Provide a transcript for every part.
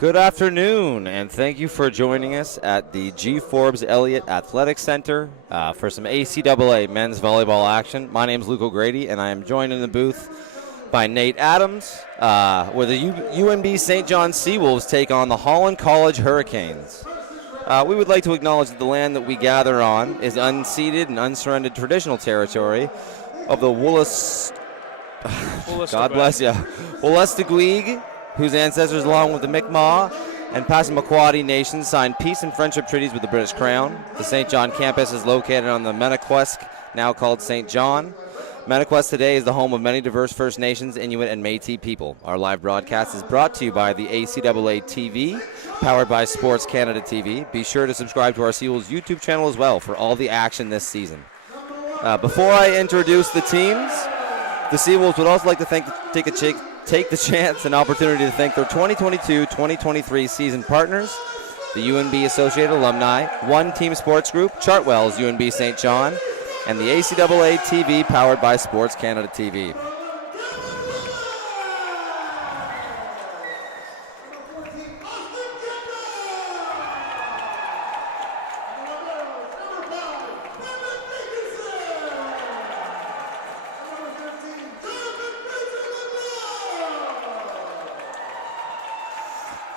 Good afternoon, and thank you for joining us at the G. Forbes Elliott Athletic Center for some ACAA men's volleyball action. My name is Luke O'Grady, and I am joined in the booth by Nate Adams, where the UNB St. John Seawolves take on the Holland College Hurricanes. We would like to acknowledge that the land that we gather on is unceded and unsurrendered traditional territory of the God bless you, Wolastoqiyik, whose ancestors, along with the Mi'kmaq and Passamaquoddy nations, signed peace and friendship treaties with the British Crown. The St. John campus is located on the Metaquesc, now called St. John. Metaquesc today is the home of many diverse First Nations, Inuit, and Métis people. Our live broadcast is brought to you by the ACAA TV, powered by Sports Canada TV. Be sure to subscribe to our Seawolves YouTube channel as well for all the action this season. Before I introduce the teams, the Seawolves would also like to take the chance and opportunity to thank their 2022-2023 season partners, the UNB Associated Alumni, One Team Sports Group, Chartwell's UNB St. John, and the ACAA TV powered by Sports Canada TV.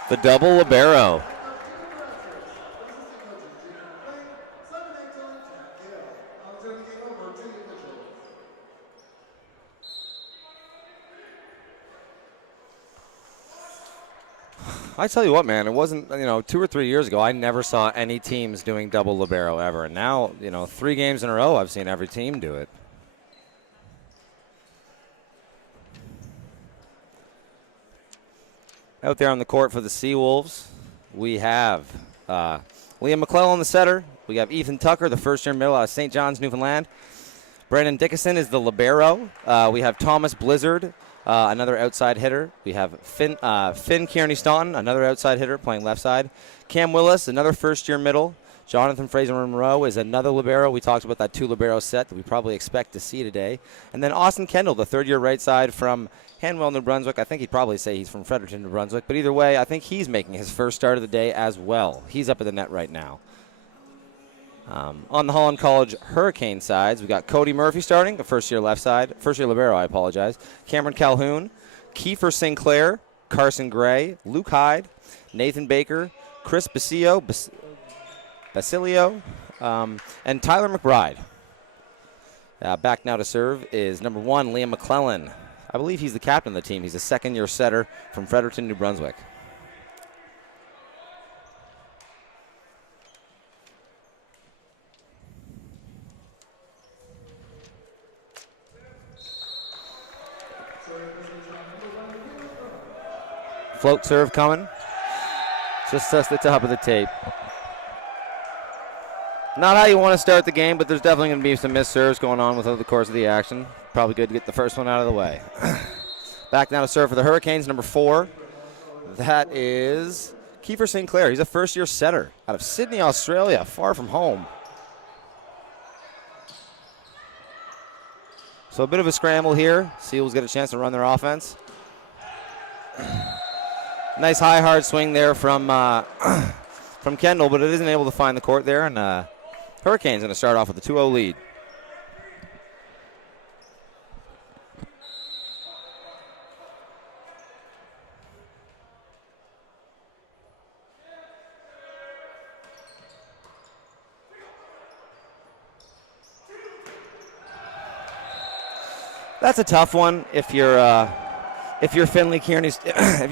The double libero. I tell you what, man, it wasn't, 2 or 3 years ago, I never saw any teams doing double libero ever. And now, 3 games in a row, I've seen every team do it. Out there on the court for the Seawolves, we have Liam McClellan, the setter. We have Ethan Tucker, the first-year middle out of St. John's, Newfoundland. Brandon Dickinson is the libero. We have Thomas Blizzard, another outside hitter. We have Finn Kearney-Staunton, another outside hitter playing left side. Cam Willis, another first-year middle. Jonathan Fraser-Monroe is another libero. We talked about that 2 libero set that we probably expect to see today. And then Austin Kendall, the third-year right side from Hanwell, New Brunswick. I think he'd probably say he's from Fredericton, New Brunswick. But either way, I think he's making his first start of the day as well. He's up at the net right now. On the Holland College Hurricane sides, we got Cody Murphy starting, the first-year left side. First-year libero, I apologize. Cameron Calhoun, Kiefer Sinclair, Carson Gray, Luke Hyde, Nathan Baker, Chris Basilio, and Tyler McBride. Back now to serve is number 1, Liam McClellan. I believe he's the captain of the team. He's a second-year setter from Fredericton, New Brunswick. Float serve coming. Just the top of the tape. Not how you want to start the game, but there's definitely going to be some missed serves going on over the course of the action. Probably good to get the first one out of the way. Back now to serve for the Hurricanes, number 4. That is Kiefer Sinclair. He's a first-year setter out of Sydney, Australia, far from home. So a bit of a scramble here. Seals get a chance to run their offense. Nice high, hard swing there from Kendall, but it isn't able to find the court there, and Hurricanes going to start off with a 2-0 lead. That's a tough one if you're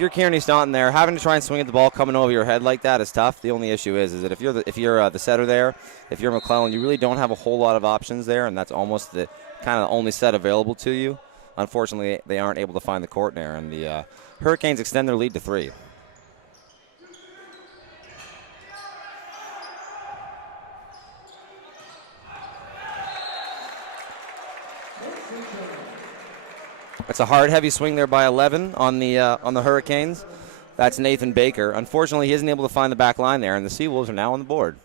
Kearney-Staunton there. Having to try and swing at the ball coming over your head like that is tough. The only issue is that if you're the setter there, if you're McClellan, you really don't have a whole lot of options there, and that's almost the kind of the only set available to you. Unfortunately, they aren't able to find the court there, and the Hurricanes extend their lead to 3. It's a hard, heavy swing there by 11 on the Hurricanes. That's Nathan Baker. Unfortunately, he isn't able to find the back line there, and the Seawolves are now on the board.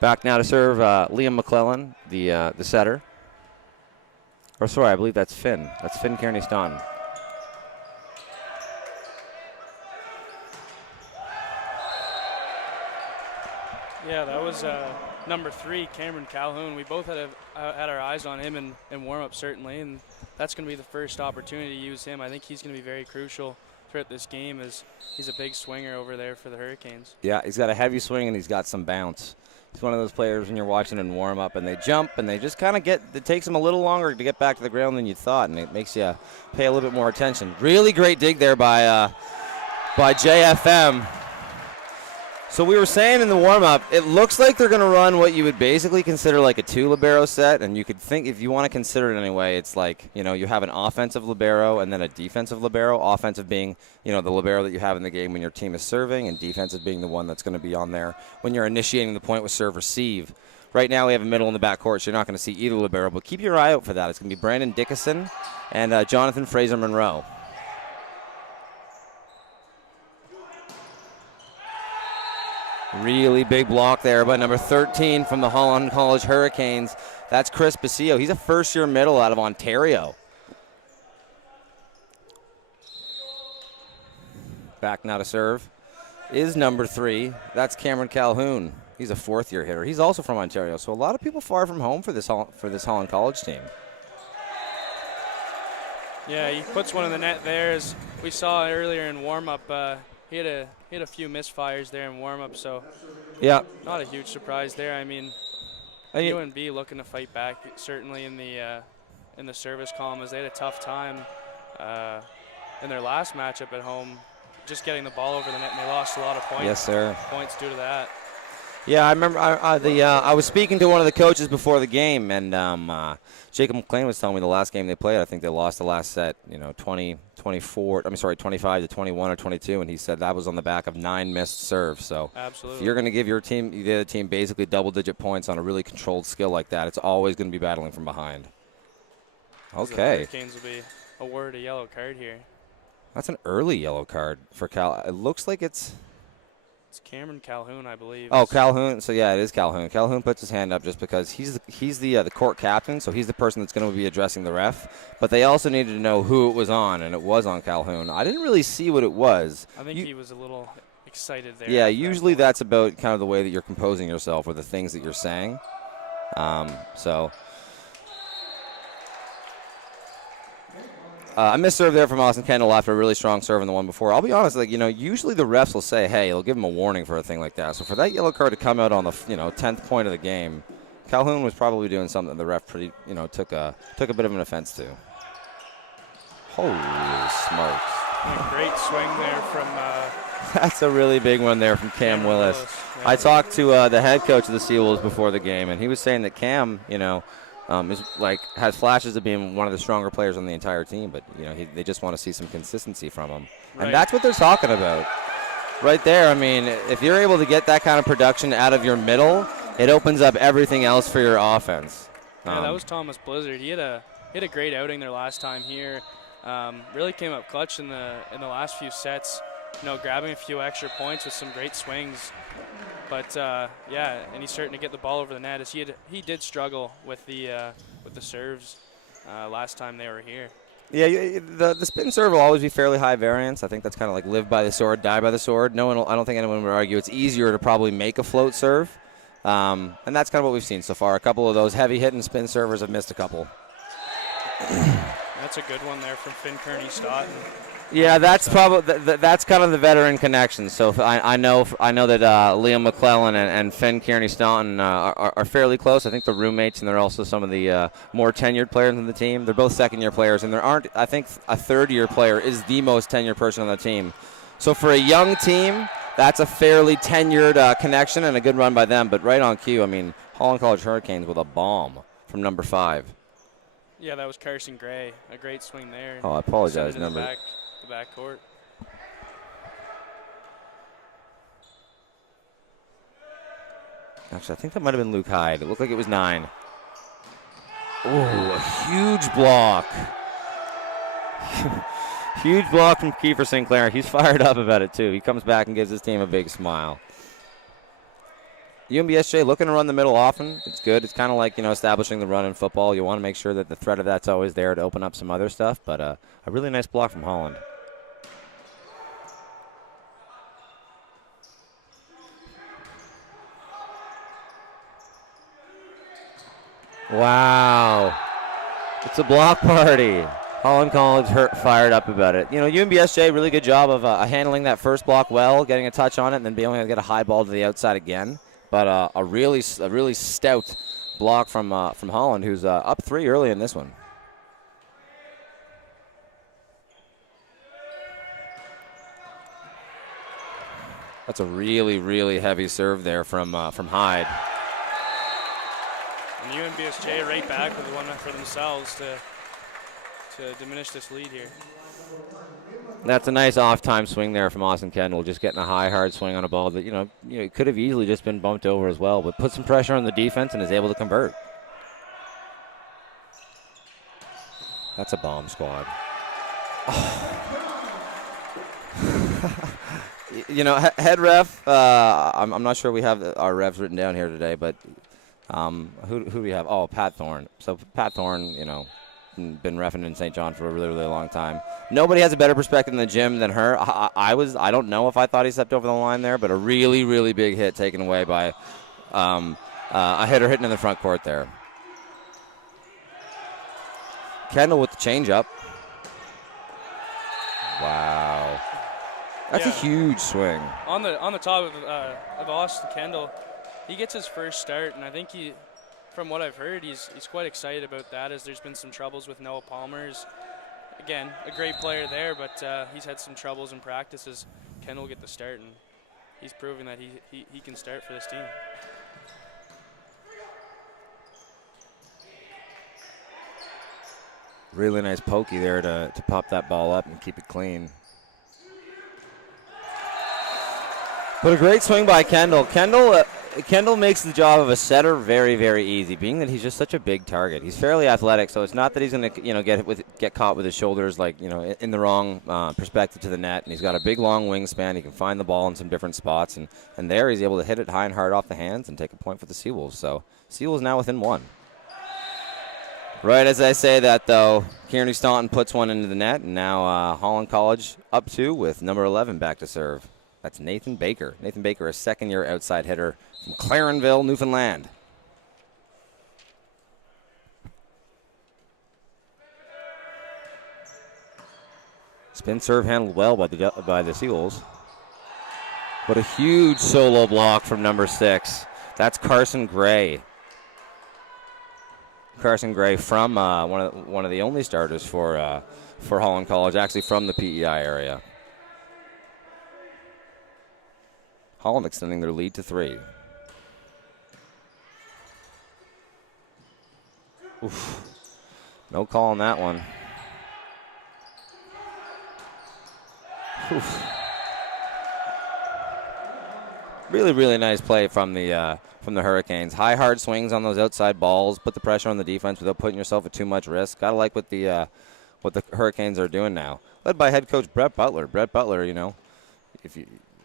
Back now to serve Liam McClellan, the setter. Or sorry, I believe that's Finn. That's Finn Kearney-Staunton. Yeah, that was number 3, Cameron Calhoun. We both had our eyes on him in warm-up, certainly, and that's going to be the first opportunity to use him. I think he's going to be very crucial throughout this game, as he's a big swinger over there for the Hurricanes. Yeah, he's got a heavy swing and he's got some bounce. He's one of those players when you're watching in warm-up and they jump and they just kind of it takes them a little longer to get back to the ground than you thought, and it makes you pay a little bit more attention. Really great dig there by JFM. So we were saying in the warm-up, it looks like they're going to run what you would basically consider like a 2 libero set, and you could think, if you want to consider it anyway, it's like, you know, you have an offensive libero and then a defensive libero, offensive being, you know, the libero that you have in the game when your team is serving, and defensive being the one that's going to be on there when you're initiating the point with serve-receive. Right now we have a middle in the backcourt, so you're not going to see either libero, but keep your eye out for that. It's going to be Brandon Dickinson and Jonathan Fraser-Monroe. Really big block there by number 13 from the Holland College Hurricanes. That's Chris Basile. He's a first-year middle out of Ontario. Back now to serve is number 3. That's Cameron Calhoun. He's a fourth-year hitter. He's also from Ontario, so a lot of people far from home for this Holland College team. Yeah, he puts one in the net there, as we saw earlier in warm-up. He had a few misfires there in warm-up, so yeah, not a huge surprise there. I mean, UNB looking to fight back, certainly in the service column, as they had a tough time in their last matchup at home, just getting the ball over the net, and they lost a lot of points. Yes, sir. Points due to that. Yeah, I remember I was speaking to one of the coaches before the game, and Jacob McLean was telling me the last game they played, I think they lost the last set, 25 to 21 or 22, and he said that was on the back of 9 missed serves. So absolutely, if you're going to give the other team basically double-digit points on a really controlled skill like that, it's always going to be battling from behind. Okay. The Hurricanes will be awarded a yellow card here. That's an early yellow card for Cal. It looks like it's Cameron Calhoun, I believe. Oh, Calhoun. So, yeah, it is Calhoun. Calhoun puts his hand up just because he's the court captain, so he's the person that's going to be addressing the ref. But they also needed to know who it was on, and it was on Calhoun. I didn't really see what it was. I think he was a little excited there. Yeah, usually that's about kind of the way that you're composing yourself or the things that you're saying. A missed serve there from Austin Kendall after a really strong serve in the one before. I'll be honest, usually the refs will say, hey, they'll give him a warning for a thing like that. So for that yellow card to come out on the 10th point of the game, Calhoun was probably doing something the ref took a bit of an offense to. Holy smokes. A great swing there from that's a really big one there from Cam Willis. Yeah. I talked to the head coach of the Seawolves before the game, and he was saying that Cam, has flashes of being one of the stronger players on the entire team, but they just want to see some consistency from him, and that's what they're talking about, right there. I mean, if you're able to get that kind of production out of your middle, it opens up everything else for your offense. Yeah, that was Thomas Blizzard. He had a great outing there last time here. Really came up clutch in the last few sets. Grabbing a few extra points with some great swings. But and he's starting to get the ball over the net, as he did struggle with the serves last time they were here. Yeah, the spin serve will always be fairly high variance. I think that's kind of like live by the sword, die by the sword. I don't think anyone would argue it's easier to probably make a float serve, and that's kind of what we've seen so far. A couple of those heavy hitting spin servers have missed a couple. That's a good one there from Finn Kearney-Stoughton. Yeah, that's probably that's kind of the veteran connection. So I know that Liam McClellan and Finn Kearney-Stoughton are fairly close. I think they're roommates, and they're also some of the more tenured players on the team. They're both second-year players, and I think a third-year player is the most tenured person on the team. So for a young team, that's a fairly tenured connection and a good run by them. But right on cue, I mean, Holland College Hurricanes with a bomb from number 5. Yeah, that was Carson Gray. A great swing there. Oh, I apologize. Number. The back court. Actually, I think that might have been Luke Hyde. It looked like it was 9. Oh, a huge block. Huge block from Kiefer Sinclair. He's fired up about it, too. He comes back and gives his team a big smile. UNBSJ looking to run the middle often. It's good. It's kind of like, establishing the run in football. You want to make sure that the threat of that's always there to open up some other stuff. But a really nice block from Holland. Wow. It's a block party. Holland College fired up about it. You know, UNBSJ, really good job of handling that first block well, getting a touch on it, and then being able to get a high ball to the outside again. But a really stout block from Holland, who's up 3 early in this one. That's a really heavy serve there from Hyde. And UNBSJ right back with one for themselves to diminish this lead here. That's a nice off-time swing there from Austin Kendall, just getting a high, hard swing on a ball that, you know, it could have easily just been bumped over as well, but put some pressure on the defense and is able to convert. That's a bomb squad. Oh. You know, head ref, I'm not sure we have our refs written down here today, but who do we have? Oh, Pat Thorne. So Pat Thorne, you know, been reffing in St. John for a really long time. Nobody has a better perspective in the gym than her. I don't know if I thought he stepped over the line there, but a really big hit taken away by a hitter hitting in the front court there. Kendall with the changeup. Wow. That's a huge swing. On the top of Austin Kendall, he gets his first start, and I think from what I've heard, he's quite excited about that, as there's been some troubles with Noah Palmer's. Again, a great player there, but he's had some troubles in practices. Kendall will get the start, and he's proving that he can start for this team. Really nice pokey there to pop that ball up and keep it clean. But a great swing by Kendall. Kendall makes the job of a setter very easy, being that he's just such a big target. He's fairly athletic, so it's not that he's going to, you know, get caught with his shoulders, like, you know, in the wrong perspective to the net. And he's got a big long wingspan. He can find the ball in some different spots, and there he's able to hit it high and hard off the hands and take a point for the Seawolves. So Seawolves now within 1. Right as I say that, though, Kearney Staunton puts one into the net, and now Holland College up 2 with number 11 back to serve. That's Nathan Baker. Nathan Baker, a second-year outside hitter from Clarenville, Newfoundland. Spin serve handled well by the Seawolves. But a huge solo block from number 6. That's Carson Gray. Carson Gray from one of the only starters for Holland College, actually from the PEI area. Holland extending their lead to 3. Oof. No call on that one. Oof. Really nice play from the Hurricanes. High, hard swings on those outside balls. Put the pressure on the defense without putting yourself at too much risk. Gotta like what the Hurricanes are doing now. Led by head coach Brett Butler. Brett Butler, you know,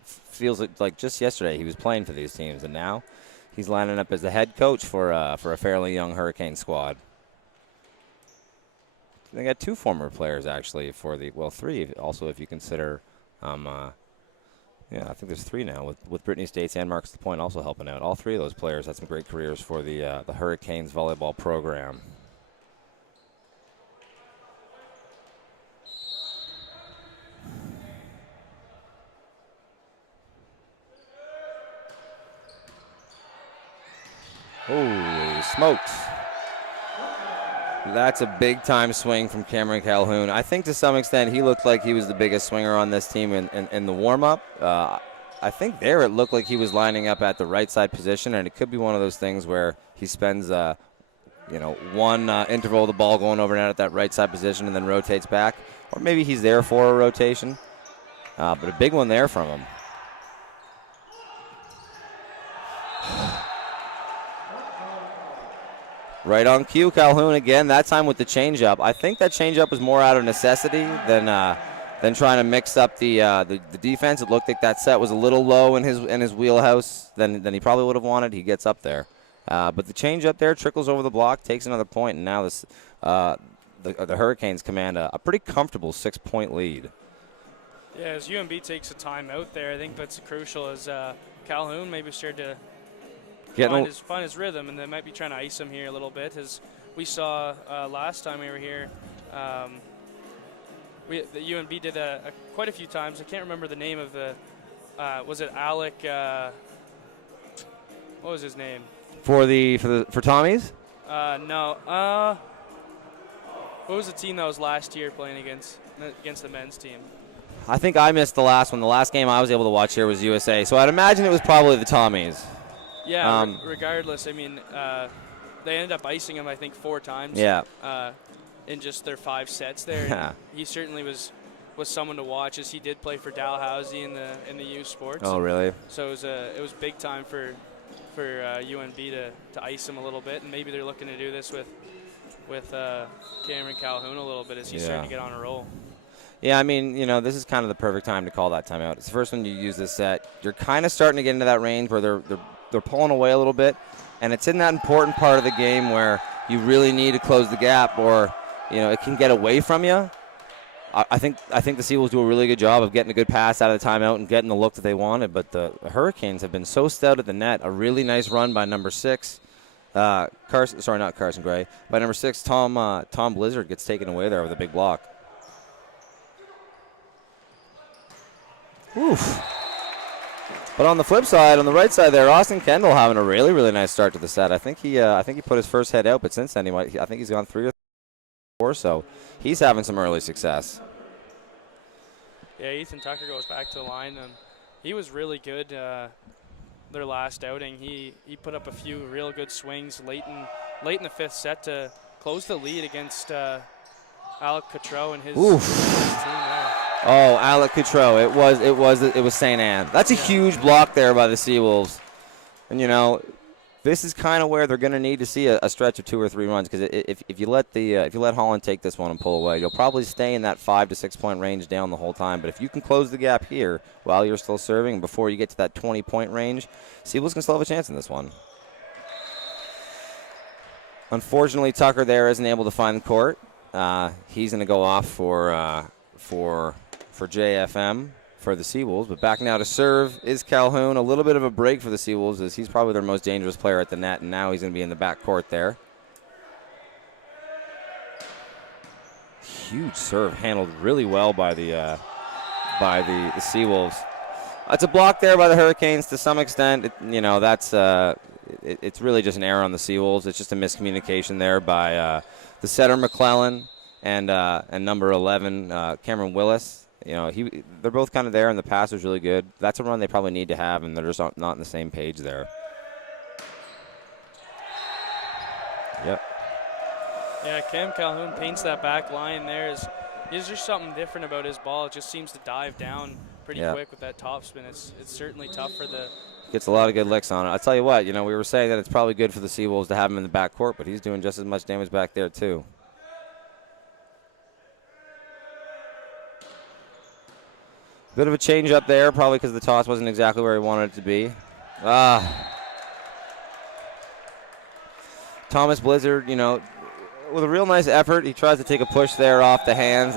feels like just yesterday he was playing for these teams, and now he's lining up as the head coach for a fairly young Hurricane squad. They got 2 former players actually for 3 also if you consider. Yeah, I think there's 3 now with Brittany States and Marcus LaPointe also helping out. All 3 of those players had some great careers for the Hurricanes volleyball program. Holy smokes. That's a big-time swing from Cameron Calhoun. I think to some extent he looked like he was the biggest swinger on this team in the warm-up. I think there it looked like he was lining up at the right side position, and it could be one of those things where he spends one interval of the ball going over and out at that right side position and then rotates back. Or maybe he's there for a rotation. But a big one there from him. Right on cue, Calhoun again, that time with the changeup. I think that changeup was more out of necessity than trying to mix up the defense. It looked like that set was a little low in his wheelhouse than he probably would have wanted. He gets up there. But the changeup there trickles over the block, takes another point, and now the Hurricanes command a pretty comfortable 6-point lead. Yeah, as UNB takes a timeout there, I think that's crucial as Calhoun maybe started to find his rhythm, and they might be trying to ice him here a little bit, as we saw last time we were here. The UNB did quite a few times. I can't remember the name of the. Was it Alec? What was his name? For Tommy's? No. What was the team that was last year playing against the men's team? I think I missed the last one. The last game I was able to watch here was USA, so I'd imagine it was probably the Tommies. Yeah. Regardless, I mean, they ended up icing him, I think, 4 times. Yeah. In just their 5 sets there. Yeah. He certainly was someone to watch, as he did play for Dalhousie in the youth sports. Oh, really? So it was big time for UNB to ice him a little bit, and maybe they're looking to do this with Cameron Calhoun a little bit, as he's starting to get on a roll. Yeah, I mean, this is kind of the perfect time to call that timeout. It's the first one you use this set. You're kind of starting to get into that range where they're pulling away a little bit, and it's in that important part of the game where you really need to close the gap, or it can get away from you. I think the Seawolves do a really good job of getting a good pass out of the timeout and getting the look that they wanted, but the Hurricanes have been so stout at the net. A really nice run by number 6. Not Carson Gray. By number 6, Tom Blizzard gets taken away there with a big block. Oof. But on the flip side, on the right side there, Austin Kendall having a really, really nice start to the set. I think he put his first head out, but since then I think he's gone 3 or 4, so he's having some early success. Yeah, Ethan Tucker goes back to the line, and he was really good their last outing. He put up a few real good swings late in the 5th set to close the lead against Alec Cotreau and his team there. Oh, Alec Cotreau. It was St. Anne. That's a huge block there by the Seawolves. And this is kind of where they're going to need to see a stretch of 2 or 3 runs, because if you let Holland take this one and pull away, you'll probably stay in that 5 to 6 point range down the whole time. But if you can close the gap here while you're still serving before you get to that 20-point range, Seawolves can still have a chance in this one. Unfortunately, Tucker there isn't able to find the court. He's going to go off for JFM for the Seawolves. But back now to serve is Calhoun. A little bit of a break for the Seawolves, as he's probably their most dangerous player at the net, and now he's going to be in the back court there. Huge serve, handled really well by the Seawolves. It's a block there by the Hurricanes to some extent. It's really just an error on the Seawolves. It's just a miscommunication there by the setter McClellan and number 11 Cameron Willis. They're both kind of there, and the pass was really good. That's a run they probably need to have, and they're just not on the same page there. Yep. Yeah, Cam Calhoun paints that back line there. There's just something different about his ball. It just seems to dive down pretty quick with that topspin. It's certainly tough for the... Gets a lot of good licks on it. I'll tell you what, we were saying that it's probably good for the Seawolves to have him in the back court, but he's doing just as much damage back there too. Bit of a change up there, probably because the toss wasn't exactly where he wanted it to be. Thomas Blizzard, with a real nice effort, he tries to take a push there off the hands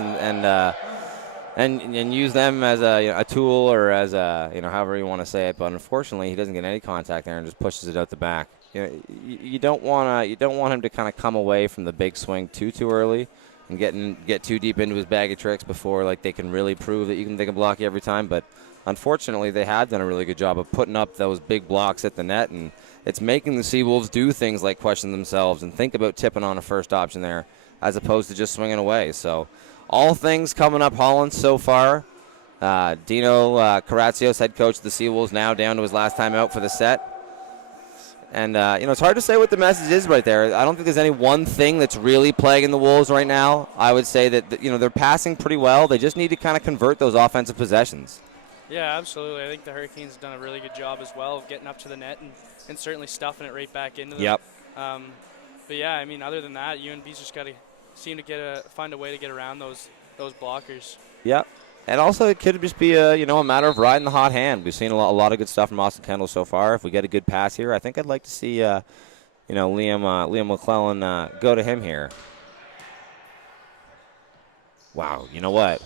and use them as a tool, or as however you want to say it. But unfortunately, he doesn't get any contact there and just pushes it out the back. You don't want him to kind of come away from the big swing too early and get too deep into his bag of tricks before they can really prove that they can block you every time. But unfortunately, they have done a really good job of putting up those big blocks at the net, and it's making the Seawolves do things like question themselves and think about tipping on a first option there, as opposed to just swinging away. So all things coming up Holland so far. Dino Carazios, head coach of the Seawolves, now down to his last time out for the set. And, it's hard to say what the message is right there. I don't think there's any one thing that's really plaguing the Wolves right now. I would say that, they're passing pretty well. They just need to kind of convert those offensive possessions. Yeah, absolutely. I think the Hurricanes have done a really good job as well of getting up to the net and certainly stuffing it right back into them. Yep. But, yeah, I mean, other than that, UNB's just got to find a way to get around those blockers. Yep. And also, it could just be a matter of riding the hot hand. We've seen a lot of good stuff from Austin Kendall so far. If we get a good pass here, I think I'd like to see Liam McClellan go to him here. Wow, you know what?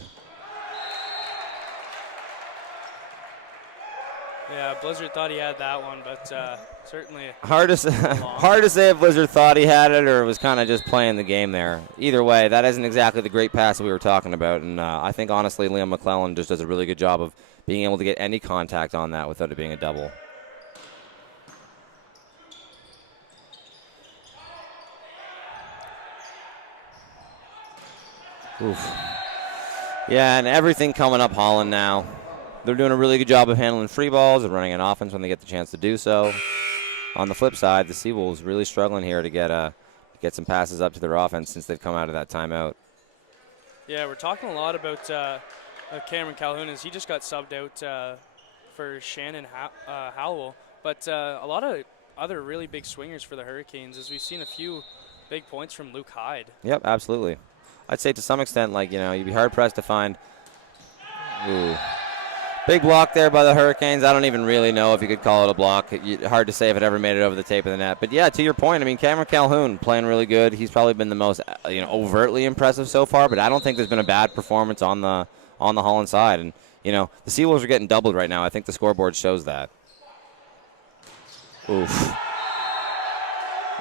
Yeah, Blizzard thought he had that one, but certainly hard to say if Blizzard thought he had it or was kind of just playing the game there. Either way, that isn't exactly the great pass that we were talking about, and I think honestly Liam McClellan just does a really good job of being able to get any contact on that without it being a double. Oof. Yeah, and everything coming up Holland now. They're doing a really good job of handling free balls and running an offense when they get the chance to do so. On the flip side, the Seawolves really struggling here to get some passes up to their offense since they've come out of that timeout. Yeah, we're talking a lot about Cameron Calhoun as he just got subbed out for Shannon Howell. But a lot of other really big swingers for the Hurricanes, as we've seen a few big points from Luke Hyde. Yep, absolutely. I'd say to some extent, like, you'd be hard-pressed to find. Ooh. Big block there by the Hurricanes. I don't even really know if you could call it a block. Hard to say if it ever made it over the tape of the net. But, yeah, to your point, I mean, Cameron Calhoun playing really good. He's probably been the most overtly impressive so far, but I don't think there's been a bad performance on the Holland side. And, the Seawolves are getting doubled right now. I think the scoreboard shows that. Oof.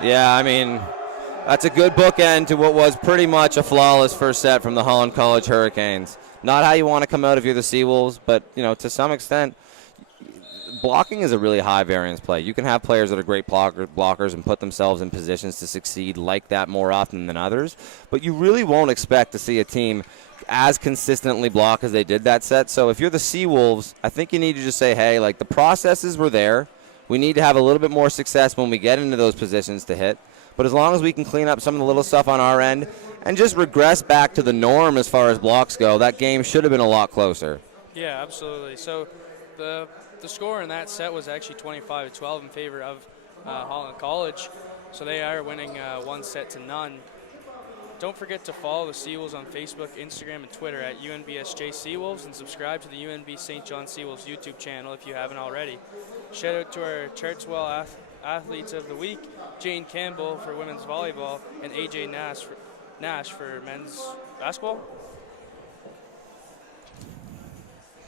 Yeah, I mean, that's a good bookend to what was pretty much a flawless first set from the Holland College Hurricanes. Not how you want to come out if you're the Seawolves, but, to some extent, blocking is a really high variance play. You can have players that are great blockers and put themselves in positions to succeed like that more often than others, but you really won't expect to see a team as consistently block as they did that set. So if you're the Seawolves, I think you need to just say, hey, like, the processes were there. We need to have a little bit more success when we get into those positions to hit. But as long as we can clean up some of the little stuff on our end and just regress back to the norm as far as blocks go, that game should have been a lot closer. Yeah, absolutely. So the score in that set was actually 25-12 in favor of Holland College. So they are winning 1-0. Don't forget to follow the Seawolves on Facebook, Instagram, and Twitter at UNBSJ Seawolves, and subscribe to the UNB St. John Seawolves YouTube channel if you haven't already. Shout out to our Chartswell Athletes of the Week, Jane Campbell for women's volleyball, and AJ Nash for men's basketball.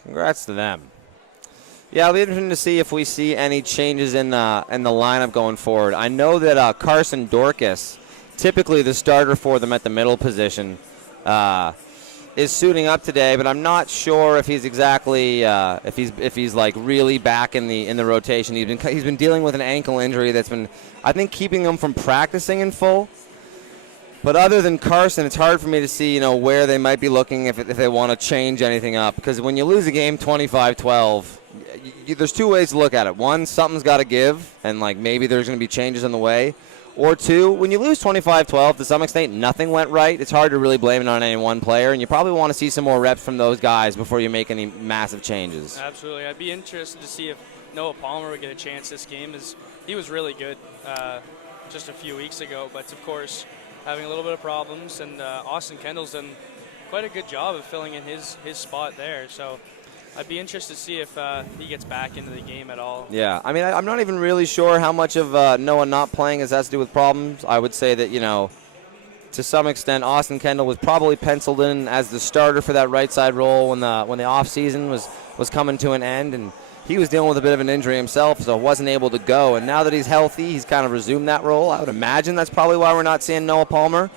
Congrats to them. Yeah, it'll be interesting to see if we see any changes in the lineup going forward. I know that Carson Dorcas, typically the starter for them at the middle position, is suiting up today, but I'm not sure if he's exactly if he's like really back in the rotation. He's been dealing with an ankle injury that's been, I think, keeping him from practicing in full. But other than Carson, it's hard for me to see where they might be looking if they want to change anything up, because when you lose a game 25-12, there's two ways to look at it. One, something's got to give, and like maybe there's going to be changes on the way. Or two, when you lose 25-12, to some extent, nothing went right. It's hard to really blame it on any one player, and you probably want to see some more reps from those guys before you make any massive changes. Absolutely. I'd be interested to see if Noah Palmer would get a chance this game, as he was really good just a few weeks ago, but of course having a little bit of problems, and Austin Kendall's done quite a good job of filling in his spot there. So I'd be interested to see if he gets back into the game at all. Yeah, I mean, I'm not even really sure how much of Noah not playing has to do with problems. I would say that, to some extent, Austin Kendall was probably penciled in as the starter for that right side role when the off season was coming to an end, and he was dealing with a bit of an injury himself, so wasn't able to go. And now that he's healthy, he's kind of resumed that role. I would imagine that's probably why we're not seeing Noah Palmer.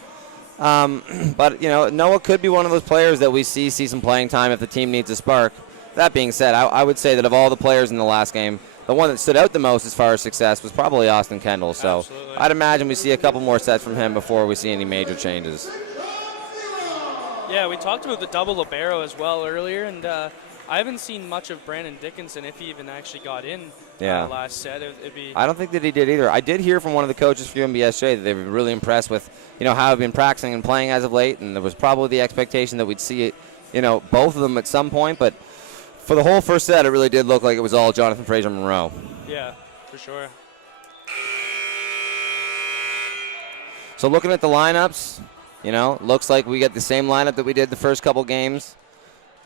But Noah could be one of those players that we see some playing time if the team needs a spark. That being said, I would say that of all the players in the last game, the one that stood out the most as far as success was probably Austin Kendall. So absolutely. I'd imagine we see a couple more sets from him before we see any major changes. Yeah, we talked about the double libero as well earlier, and I haven't seen much of Brandon Dickinson, if he even actually got in last set. I don't think that he did either. I did hear from one of the coaches for UNBSJ that they were really impressed with how I've been practicing and playing as of late, and there was probably the expectation that we'd see both of them at some point, but for the whole first set, it really did look like it was all Jonathan Fraser-Monroe. Yeah, for sure. So looking at the lineups, looks like we get the same lineup that we did the first couple games.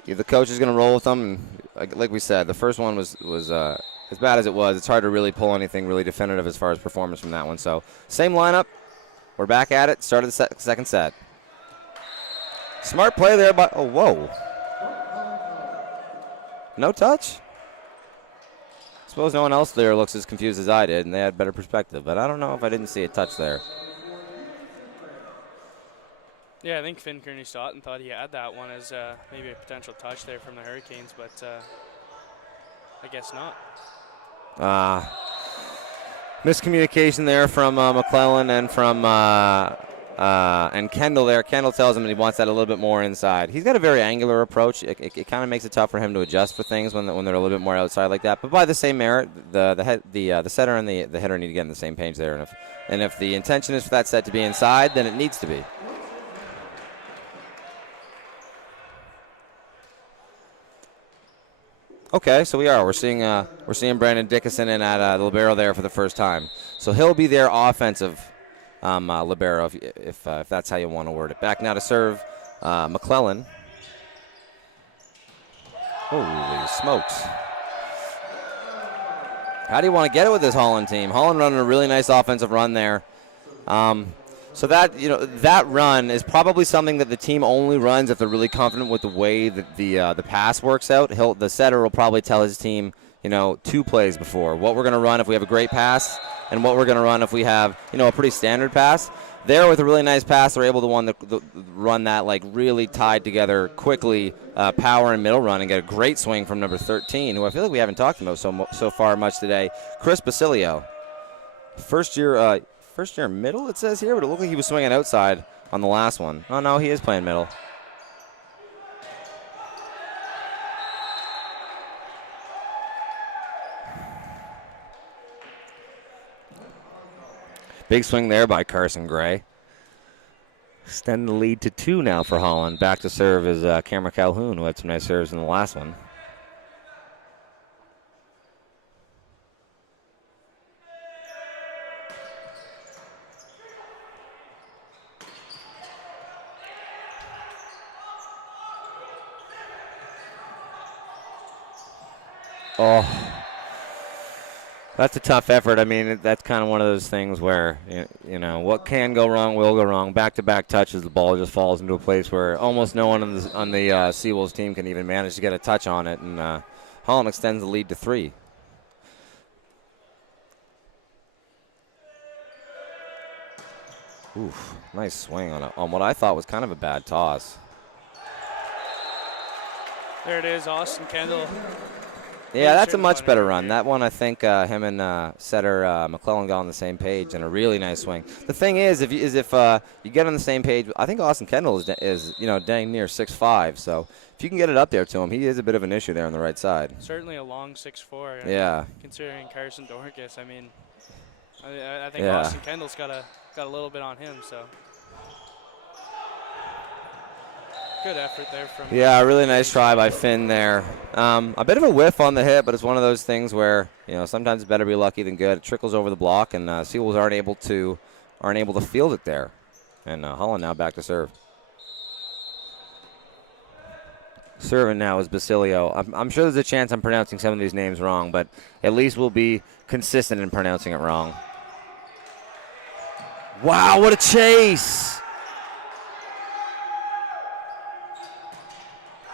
The coach is going to roll with them, and like we said, the first one was as bad as it was. It's hard to really pull anything really definitive as far as performance from that one. So same lineup. We're back at it. Start of the second set. Smart play there by, whoa. No touch? suppose no one else there looks as confused as I did, and they had better perspective. But I don't know if I didn't see a touch there. Yeah, I think Finn Kearney-Stoughton thought he had that one as maybe a potential touch there from the Hurricanes, but I guess not. Miscommunication there from McClellan and from and Kendall there. Kendall tells him that he wants that a little bit more inside. He's got a very angular approach. It kind of makes it tough for him to adjust for things when they're a little bit more outside like that. But by the same merit, the setter and the hitter need to get on the same page there. And if the intention is for that set to be inside, then it needs to be. Okay, so we're seeing Brandon Dickinson in at the libero there for the first time. So he'll be their offensive libero if that's how you want to word it. Back now to serve McClellan. Holy smokes! How do you want to get it with this Holland team? Holland running a really nice offensive run there. So that run is probably something that the team only runs if they're really confident with the way that the pass works out. The setter will probably tell his team, 2 plays before what we're going to run if we have a great pass and what we're going to run if we have, a pretty standard pass. There with a really nice pass, they're able to run that like really tied together quickly, power and middle run and get a great swing from number 13, who I feel like we haven't talked about so far much today, Chris Basilio. First year middle, it says here, but it looked like he was swinging outside on the last one. Oh, no, he is playing middle. Big swing there by Carson Gray. Extend the lead to 2 now for Holland. Back to serve is Cameron Calhoun, who had some nice serves in the last one. Oh, that's a tough effort. I mean, that's kind of one of those things where, what can go wrong will go wrong. Back-to-back touches, the ball just falls into a place where almost no one on the Seawolves team can even manage to get a touch on it, and Holland extends the lead to 3. Oof, nice swing on what I thought was kind of a bad toss. There it is, Austin Kendall. Yeah, that's a much better run. That one, I think him and setter McClellan got on the same page and a really nice swing. The thing is, if you get on the same page, I think Austin Kendall is dang near 6'5". So if you can get it up there to him, he is a bit of an issue there on the right side. Certainly a long 6'4". Yeah. Considering Carson Dorcas, I mean, I think Austin Kendall's got a little bit on him. So. Good effort there from. Yeah, a really nice try by Finn there. A bit of a whiff on the hit, but it's one of those things where sometimes it's better to be lucky than good. It trickles over the block, and Seawolves aren't able to field it there. And Holland now back to serve. Serving now is Basilio. I'm sure there's a chance I'm pronouncing some of these names wrong, but at least we'll be consistent in pronouncing it wrong. Wow, what a chase!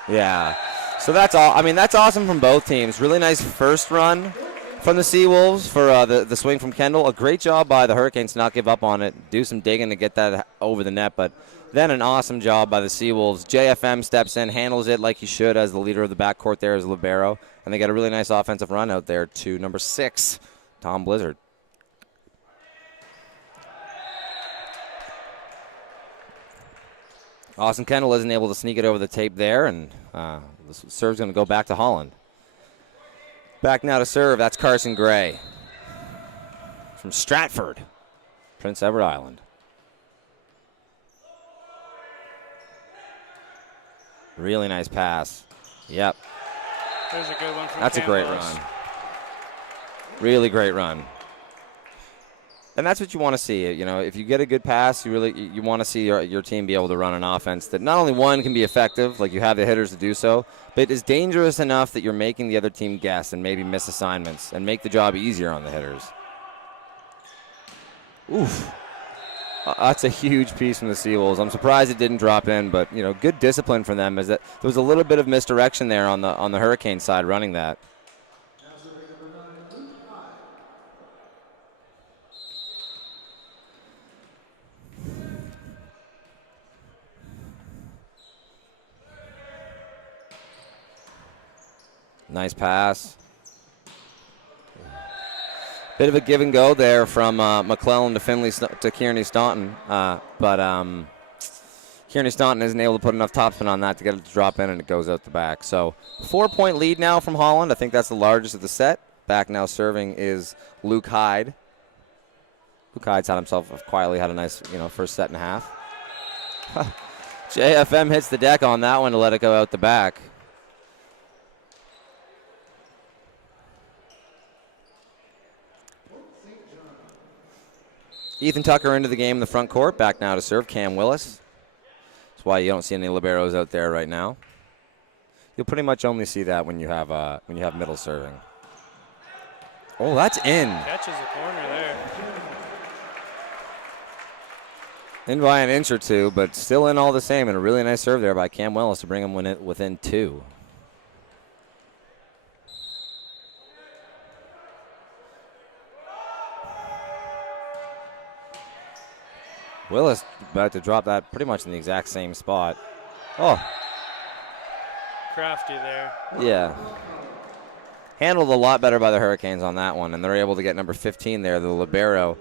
Yeah, so that's all. I mean, that's awesome from both teams. Really nice first run from the Seawolves for the swing from Kendall. A great job by the Hurricanes to not give up on it, do some digging to get that over the net, but then an awesome job by the Seawolves. JFM steps in, handles it like he should as the leader of the backcourt there as libero, and they get a really nice offensive run out there to number 6, Tom Blizzard. Austin Kendall isn't able to sneak it over the tape there, and the serve's going to go back to Holland. Back now to serve, that's Carson Gray from Stratford, Prince Edward Island. Really nice pass. Yep. There's a good one from That's Campbell. A great run. Really great run. And that's what you want to see. If you get a good pass, you want to see your team be able to run an offense that not only one can be effective, like you have the hitters to do so, but is dangerous enough that you're making the other team guess and maybe miss assignments and make the job easier on the hitters. Oof. That's a huge piece from the Seawolves. I'm surprised it didn't drop in, but good discipline from them is that there was a little bit of misdirection there on the Hurricane side running that. Nice pass. Bit of a give and go there from McClellan to Kearney Staunton, but Kearney Staunton isn't able to put enough topspin on that to get it to drop in, and it goes out the back. So 4-point lead now from Holland. I think that's the largest of the set. Back now serving is Luke Hyde. Luke Hyde's quietly had a nice first set and a half. JFM hits the deck on that one to let it go out the back. Ethan Tucker into the game in the front court. Back now to serve Cam Willis. That's why you don't see any liberos out there right now. You'll pretty much only see that when you have middle serving. Oh, that's in. Catches the corner there. In by an inch or two, but still in all the same. And a really nice serve there by Cam Willis to bring him within 2. Willis about to drop that pretty much in the exact same spot. Oh. Crafty there. Yeah. Handled a lot better by the Hurricanes on that one, and they're able to get number 15 there, the libero.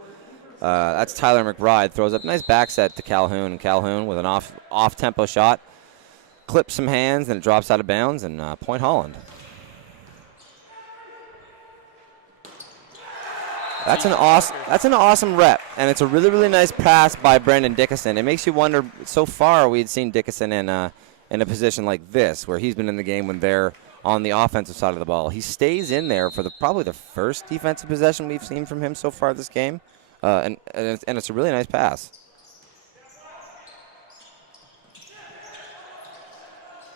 That's Tyler McBride. Throws up a nice back set to Calhoun. And Calhoun with an off-tempo shot. Clips some hands, and it drops out of bounds, and point Holland. That's an awesome rep, and it's a really, really nice pass by Brendan Dickinson. It makes you wonder, so far we had seen Dickinson in a position like this, where he's been in the game when they're on the offensive side of the ball. He stays in there for probably the first defensive possession we've seen from him so far this game, and it's a really nice pass.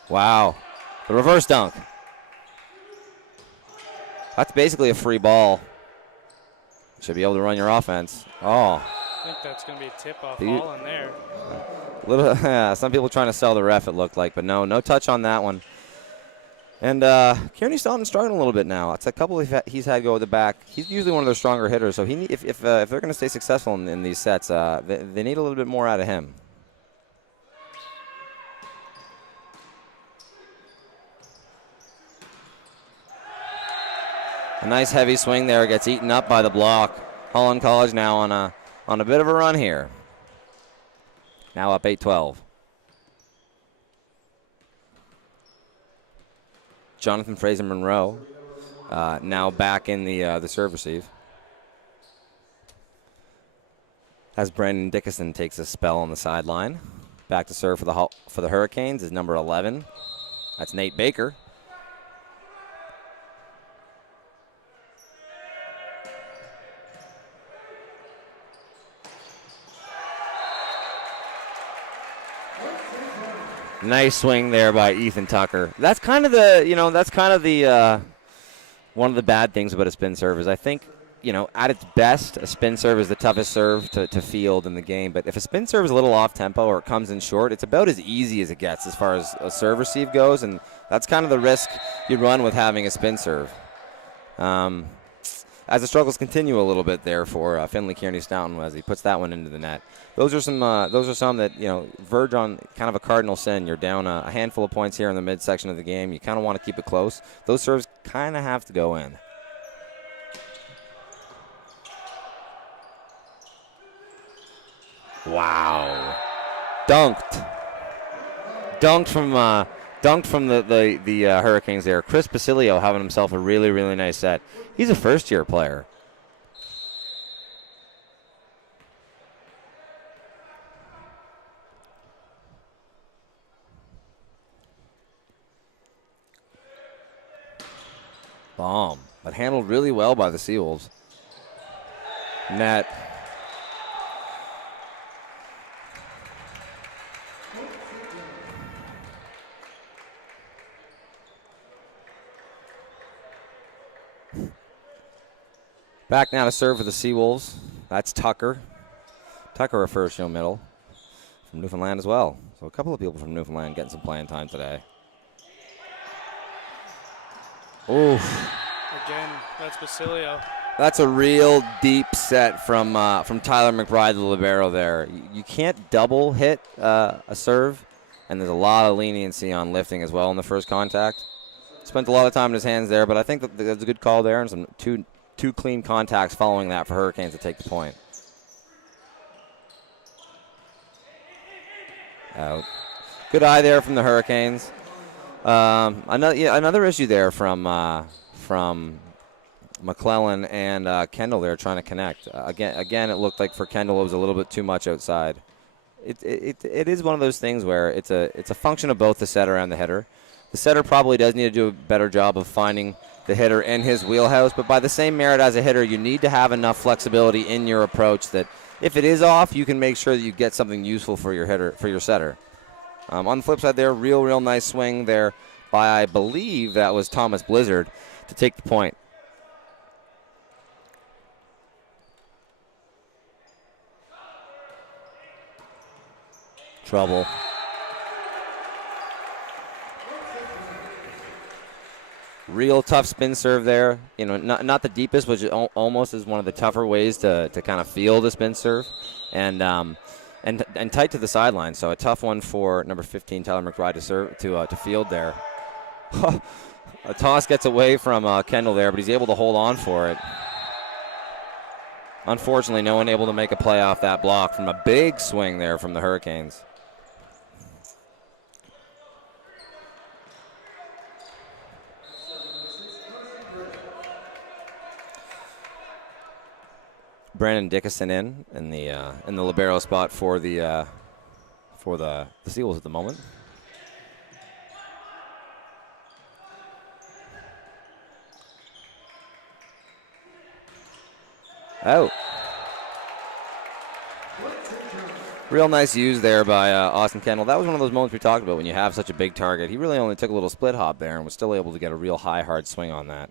Wow, the reverse dunk. That's basically a free ball. Should be able to run your offense. Oh. I think that's going to be a tip-off Holland there. Some people trying to sell the ref, it looked like, but no touch on that one. And Kearney Staunton's struggling a little bit now. It's a couple he's had go at the back. He's usually one of their stronger hitters, so if they're going to stay successful in these sets, they need a little bit more out of him. A nice heavy swing there, gets eaten up by the block. Holland College now on a bit of a run here. Now up 8-12. Jonathan Fraser Monroe now back in the serve receive. As Brandon Dickinson takes a spell on the sideline. Back to serve for the Hurricanes is number 11. That's Nate Baker. Nice swing there by Ethan Tucker. That's kind of the one of the bad things about a spin serve is I think, at its best, a spin serve is the toughest serve to field in the game. But if a spin serve is a little off tempo or it comes in short, it's about as easy as it gets as far as a serve receive goes, and that's kind of the risk you run with having a spin serve. As the struggles continue a little bit there for Finley Kearney Staunton as he puts that one into the net. Those are some that verge on kind of a cardinal sin. You're down a handful of points here in the midsection of the game. You kind of want to keep it close. Those serves kind of have to go in. Wow, dunked from the Hurricanes there. Chris Basilio having himself a really, really nice set. He's a first-year player. Bomb, but handled really well by the Seawolves. Net. Back now to serve for the Seawolves. That's Tucker. Tucker, a first-year middle from Newfoundland as well. So a couple of people from Newfoundland getting some playing time today. Oof. Again, that's Basilio. That's a real deep set from Tyler McBride, the libero there. You can't double hit a serve, and there's a lot of leniency on lifting as well in the first contact. spent a lot of time in his hands there, but I think that there's a good call there and some two clean contacts following that for Hurricanes to take the point. Out. Good eye there from the Hurricanes. Another issue there from McClellan and Kendall there trying to connect. Again, it looked like for Kendall it was a little bit too much outside. It is one of those things where it's a function of both the setter and the hitter. The setter probably does need to do a better job of finding the hitter in his wheelhouse, but by the same merit as a hitter, you need to have enough flexibility in your approach that if it is off, you can make sure that you get something useful for your setter. On the flip side there, real nice swing there by, I believe that was Thomas Blizzard to take the point. Trouble. Real tough spin serve there. You know, not the deepest, which almost is one of the tougher ways to kind of field a spin serve, and tight to the sideline. So a tough one for number 15 Tyler McBride to field there. A toss gets away from Kendall there, but he's able to hold on for it. Unfortunately, no one able to make a play off that block from a big swing there from the Hurricanes. Brandon Dickinson in the libero spot for the Seals at the moment. Out. Real nice use there by Austin Kendall. That was one of those moments we talked about when you have such a big target. He really only took a little split hop there and was still able to get a real high, hard swing on that.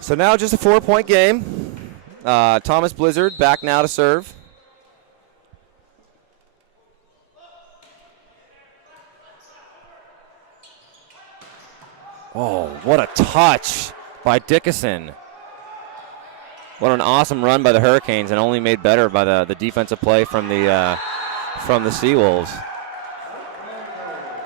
So now just a 4-point game. Thomas Blizzard back now to serve. Oh, what a touch by Dickinson. What an awesome run by the Hurricanes, and only made better by the defensive play from the Seawolves.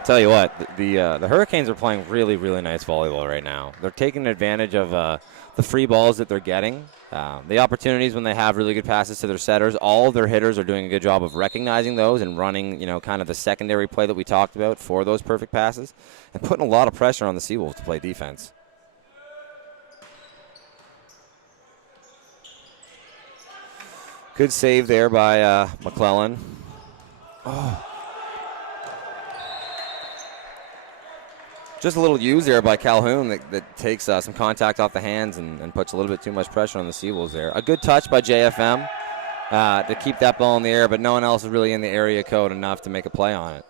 Tell you what, the Hurricanes are playing really nice volleyball right now. They're taking advantage of the free balls that they're getting, the opportunities when they have really good passes to their setters. All of their hitters are doing a good job of recognizing those and running, kind of the secondary play that we talked about for those perfect passes, and putting a lot of pressure on the Seawolves to play defense. Good save there by McClellan. Oh. Just a little use there by Calhoun that takes some contact off the hands and puts a little bit too much pressure on the Seawolves there. A good touch by JFM to keep that ball in the air, but no one else is really in the area code enough to make a play on it.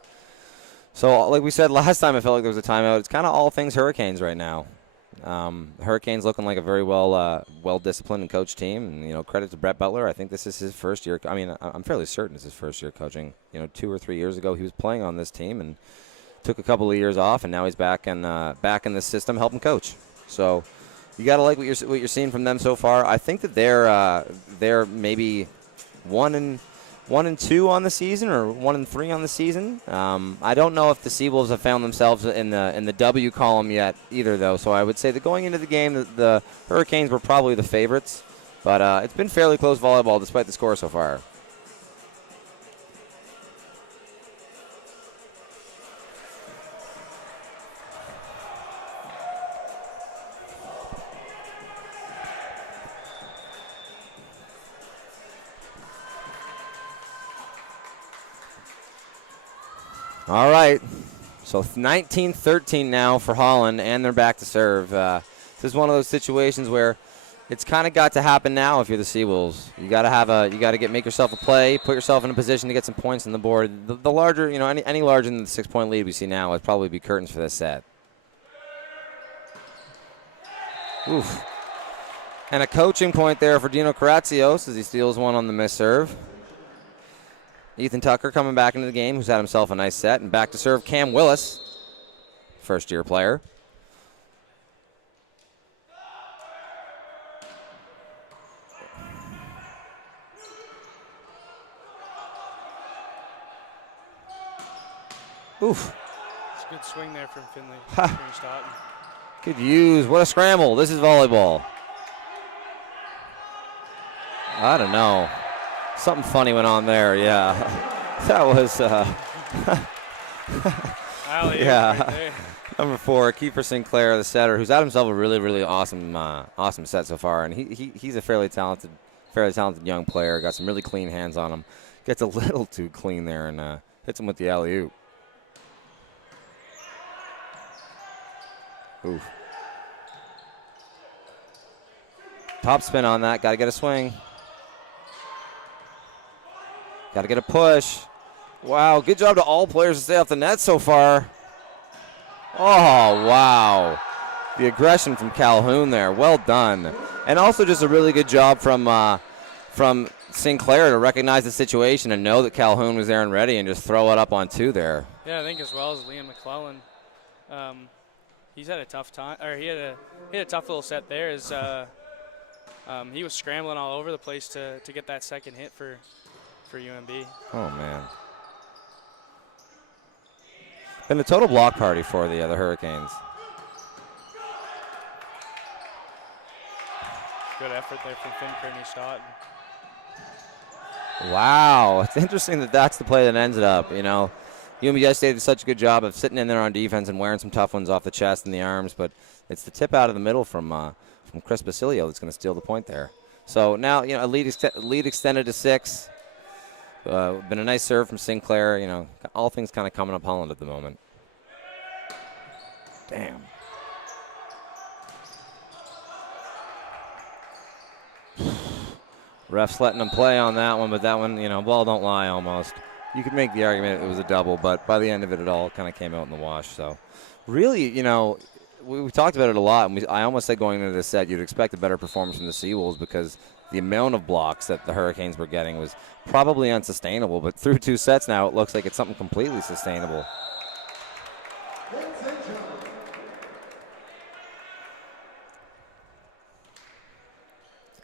So like we said last time, I felt like there was a timeout. It's kind of all things Hurricanes right now. Hurricanes looking like a very well-disciplined and coached team, and credit to Brett Butler. I think this is his first year. I mean, I'm fairly certain it's his first year coaching. 2 or 3 years ago he was playing on this team and took a couple of years off, and now he's back in the system helping coach. So you got to like what you're seeing from them so far. I think that they're maybe 1-2 on the season, or 1-3 on the season. I don't know if the Seawolves have found themselves in the W column yet either, though. So I would say that going into the game, the Hurricanes were probably the favorites, but it's been fairly close volleyball despite the score so far. All right, so 19-13 now for Holland, and they're back to serve. This is one of those situations where it's kind of got to happen now if you're the Seawolves. You got to make yourself a play, put yourself in a position to get some points on the board. The larger, any larger than the 6-point lead we see now would probably be curtains for this set. Oof. And a coaching point there for Dino Karatsios as he steals one on the miss serve. Ethan Tucker coming back into the game, who's had himself a nice set. And back to serve Cam Willis, first-year player. Oof. Good swing there from Finley. Good use. What a scramble. This is volleyball. I don't know. Something funny went on there, yeah. That was, yeah. Right there. Number 4, Kiefer Sinclair, the setter, who's had himself a really, really awesome set so far. And he's a fairly talented young player. Got some really clean hands on him. Gets a little too clean there and hits him with the alley-oop. Oof. Top spin on that. Got to get a swing. Got to get a push. Wow, good job to all players to stay off the net so far. Oh, wow. The aggression from Calhoun there. Well done. And also just a really good job from Sinclair to recognize the situation and know that Calhoun was there and ready and just throw it up on 2 there. Yeah, I think as well as Liam McClellan. He's had a tough time, or he had a tough little set there as he was scrambling all over the place to get that second hit for UNB. Oh, man. Been a total block party for the Hurricanes. Good effort there from Finn Kearney-Stoughton. Wow, it's interesting that that's the play that ended up, you know. UNBSJ did such a good job of sitting in there on defense and wearing some tough ones off the chest and the arms, but it's the tip out of the middle from Chris Basilio that's going to steal the point there. So now, you know, a lead extended to 6. Been a nice serve from Sinclair. You know, all things kind of coming up Holland at the moment. Damn. Ref's letting him play on that one, but that one, you know, ball don't lie almost. You could make the argument it was a double, but by the end of it, it all kind of came out in the wash. So really, you know, we talked about it a lot, and I almost said going into this set you'd expect a better performance from the Seawolves because the amount of blocks that the Hurricanes were getting was probably unsustainable. But through 2 sets now, it looks like it's something completely sustainable.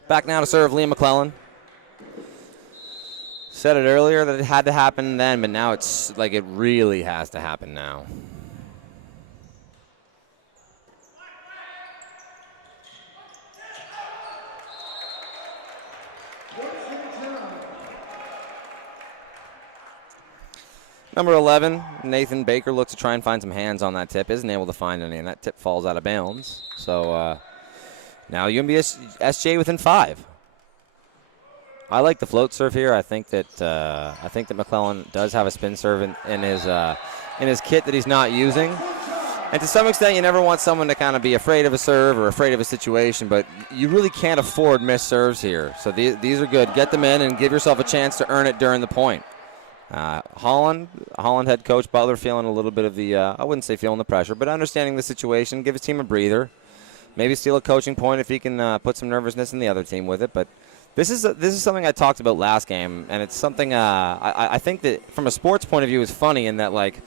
Back now to serve Liam McClellan. Said it earlier that it had to happen then, but now it's like it really has to happen now. Number 11, Nathan Baker looks to try and find some hands on that tip. Isn't able to find any, and that tip falls out of bounds. So now UNBSJ within 5. I like the float serve here. I think that McClellan does have a spin serve in his kit that he's not using. And to some extent, you never want someone to kind of be afraid of a serve or afraid of a situation, but you really can't afford missed serves here. So these are good. Get them in and give yourself a chance to earn it during the point. Holland head coach Butler feeling a little bit of the, I wouldn't say feeling the pressure, but understanding the situation, give his team a breather. Maybe steal a coaching point if he can put some nervousness in the other team with it. But this is something I talked about last game, and it's something I think that from a sports point of view is funny in that, like,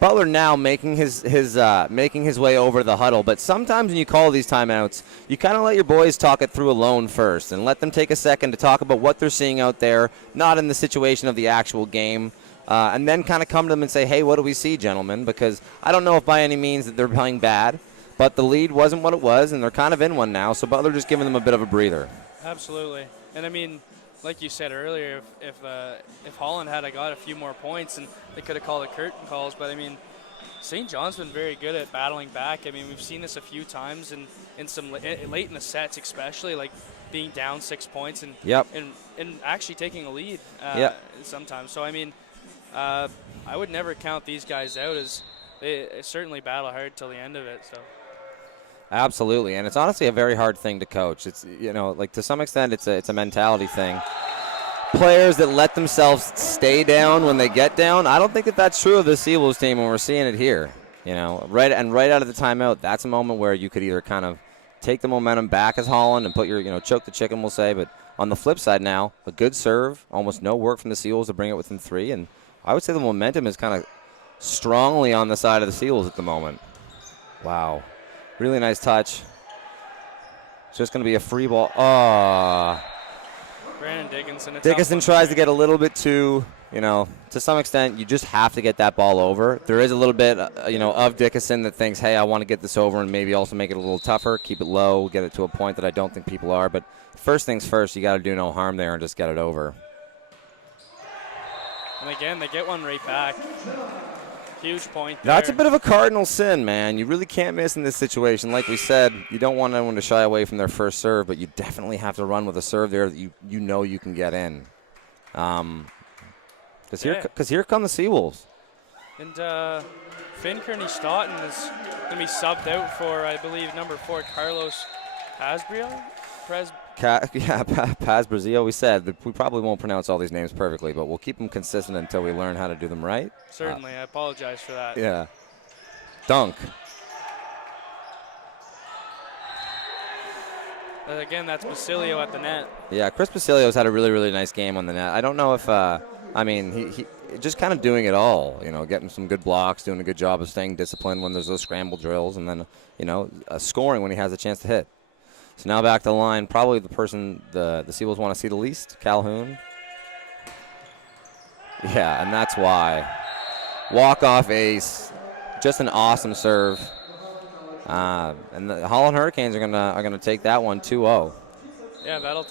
Butler now making his way over the huddle, but sometimes when you call these timeouts, you kind of let your boys talk it through alone first and let them take a second to talk about what they're seeing out there, not in the situation of the actual game, and then kind of come to them and say, hey, what do we see, gentlemen? Because I don't know if by any means that they're playing bad, but the lead wasn't what it was, and they're kind of in one now, so Butler just giving them a bit of a breather. Absolutely. And, I mean, like you said earlier, if Holland had got a few more points, and they could have called the curtain calls, but I mean, St. John's been very good at battling back. I mean, we've seen this a few times in some late in the sets, especially like being down 6 points and actually taking a lead sometimes. So I mean, I would never count these guys out, as they certainly battle hard till the end of it. So. Absolutely, and it's honestly a very hard thing to coach. It's, you know, like to some extent it's a mentality thing. Players that let themselves stay down when they get down, I don't think that that's true of the Seawolves team, and we're seeing it here. You know, right out of the timeout, that's a moment where you could either kind of take the momentum back as Holland and put your, you know, choke the chicken, we'll say, but on the flip side now, a good serve, almost no work from the Seawolves to bring it within 3, and I would say the momentum is kind of strongly on the side of the Seawolves at the moment. Wow. Really nice touch. It's just going to be a free ball. Oh. Brandon Dickinson. Dickinson tries to get a little bit too to some extent, you just have to get that ball over. There is a little bit, of Dickinson that thinks, hey, I want to get this over and maybe also make it a little tougher, keep it low, get it to a point that I don't think people are. But first things first, you got to do no harm there and just get it over. And again, they get one right back. Huge point there. That's a bit of a cardinal sin, man. You really can't miss in this situation. Like we said, you don't want anyone to shy away from their first serve, but you definitely have to run with a serve there that you can get in. Because here come the Seawolves. And Finn Kearney-Stoughton is going to be subbed out for, I believe, number 4, Carlos Pazbrio? Pazbrio. We said that we probably won't pronounce all these names perfectly, but we'll keep them consistent until we learn how to do them right. Certainly. I apologize for that. Yeah. Dunk. Again, that's Basilio at the net. Yeah, Chris Basilio's had a really, really nice game on the net. I don't know if, he just kind of doing it all, getting some good blocks, doing a good job of staying disciplined when there's those scramble drills, and then, scoring when he has a chance to hit. So now back to the line, probably the person the Seawolves want to see the least, Calhoun. Yeah, and that's why. Walk-off ace, just an awesome serve. And the Holland Hurricanes are gonna take that one 2-0. Yeah, that'll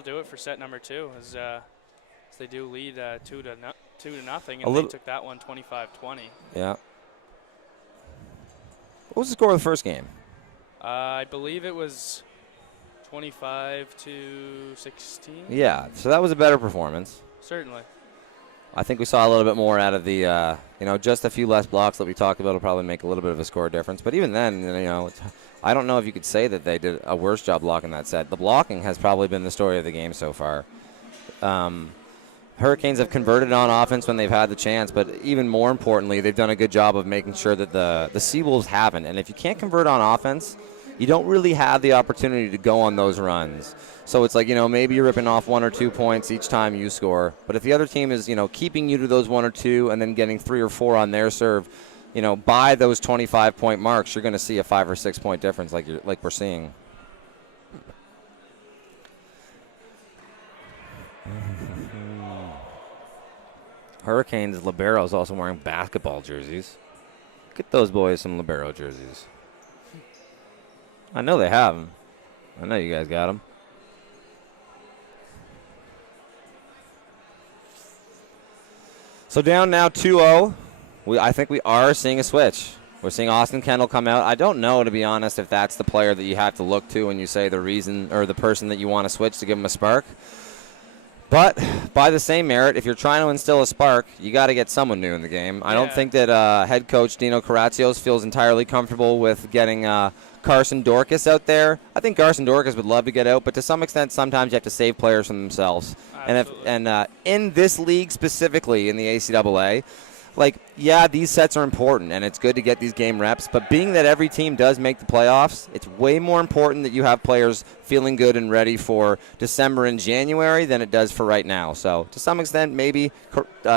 do it for set number 2 as they do lead 2-0, and they took that one 25-20. Yeah. What was the score of the first game? I believe it was 25-16. Yeah, so that was a better performance. Certainly. I think we saw a little bit more out of the, just a few less blocks that we talked about will probably make a little bit of a score difference. But even then, I don't know if you could say that they did a worse job blocking that set. The blocking has probably been the story of the game so far. Hurricanes have converted on offense when they've had the chance, but even more importantly, they've done a good job of making sure that the Seawolves haven't. And if you can't convert on offense, you don't really have the opportunity to go on those runs. So it's like, maybe you're ripping off 1 or 2 points each time you score. But if the other team is, keeping you to those 1 or 2 and then getting 3 or 4 on their serve, by those 25-point marks, you're going to see a 5 or 6 point difference like we're seeing. Hurricanes libero is also wearing basketball jerseys. Get those boys some libero jerseys. I know they have them. I know you guys got them. So down now 2-0. I think we are seeing a switch. We're seeing Austin Kendall come out. I don't know, to be honest, if that's the player that you have to look to when you say the reason or the person that you want to switch to give him a spark. But by the same merit, if you're trying to instill a spark, you got to get someone new in the game. I don't think that head coach Dino Karatsios feels entirely comfortable with getting Carson Dorcas out there. I think Carson Dorcas would love to get out, but to some extent, sometimes you have to save players from themselves. And in this league specifically, in the ACAA, these sets are important, and it's good to get these game reps. But being that every team does make the playoffs, it's way more important that you have players feeling good and ready for December and January than it does for right now. So to some extent, maybe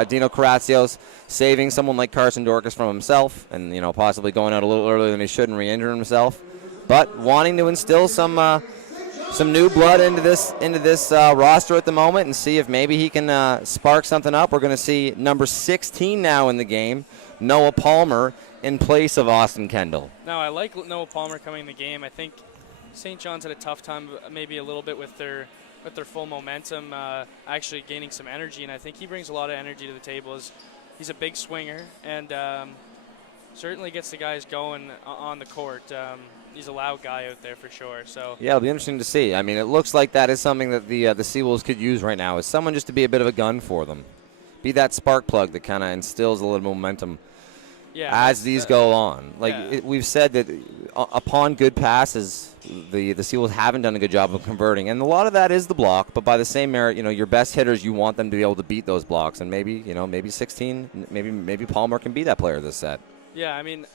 Dino Karatsios saving someone like Carson Dorcas from himself and, possibly going out a little earlier than he should and re-injure himself. But wanting to instill some new blood into this roster at the moment and see if maybe he can spark something up. We're going to see number 16 now in the game, Noah Palmer, in place of Austin Kendall. No, I like Noah Palmer coming in the game. I think St. John's had a tough time maybe a little bit with their full momentum, actually gaining some energy, and I think he brings a lot of energy to the table. He's a big swinger and certainly gets the guys going on the court. He's a loud guy out there for sure. So yeah, it'll be interesting to see. I mean, it looks like that is something that the Seawolves could use right now, is someone just to be a bit of a gun for them, be that spark plug that kind of instills a little momentum as these go on. We've said that upon good passes, the Seawolves haven't done a good job of converting, and a lot of that is the block. But by the same merit, your best hitters, you want them to be able to beat those blocks, and maybe 16, maybe Palmer can be that player this set. Yeah, I mean.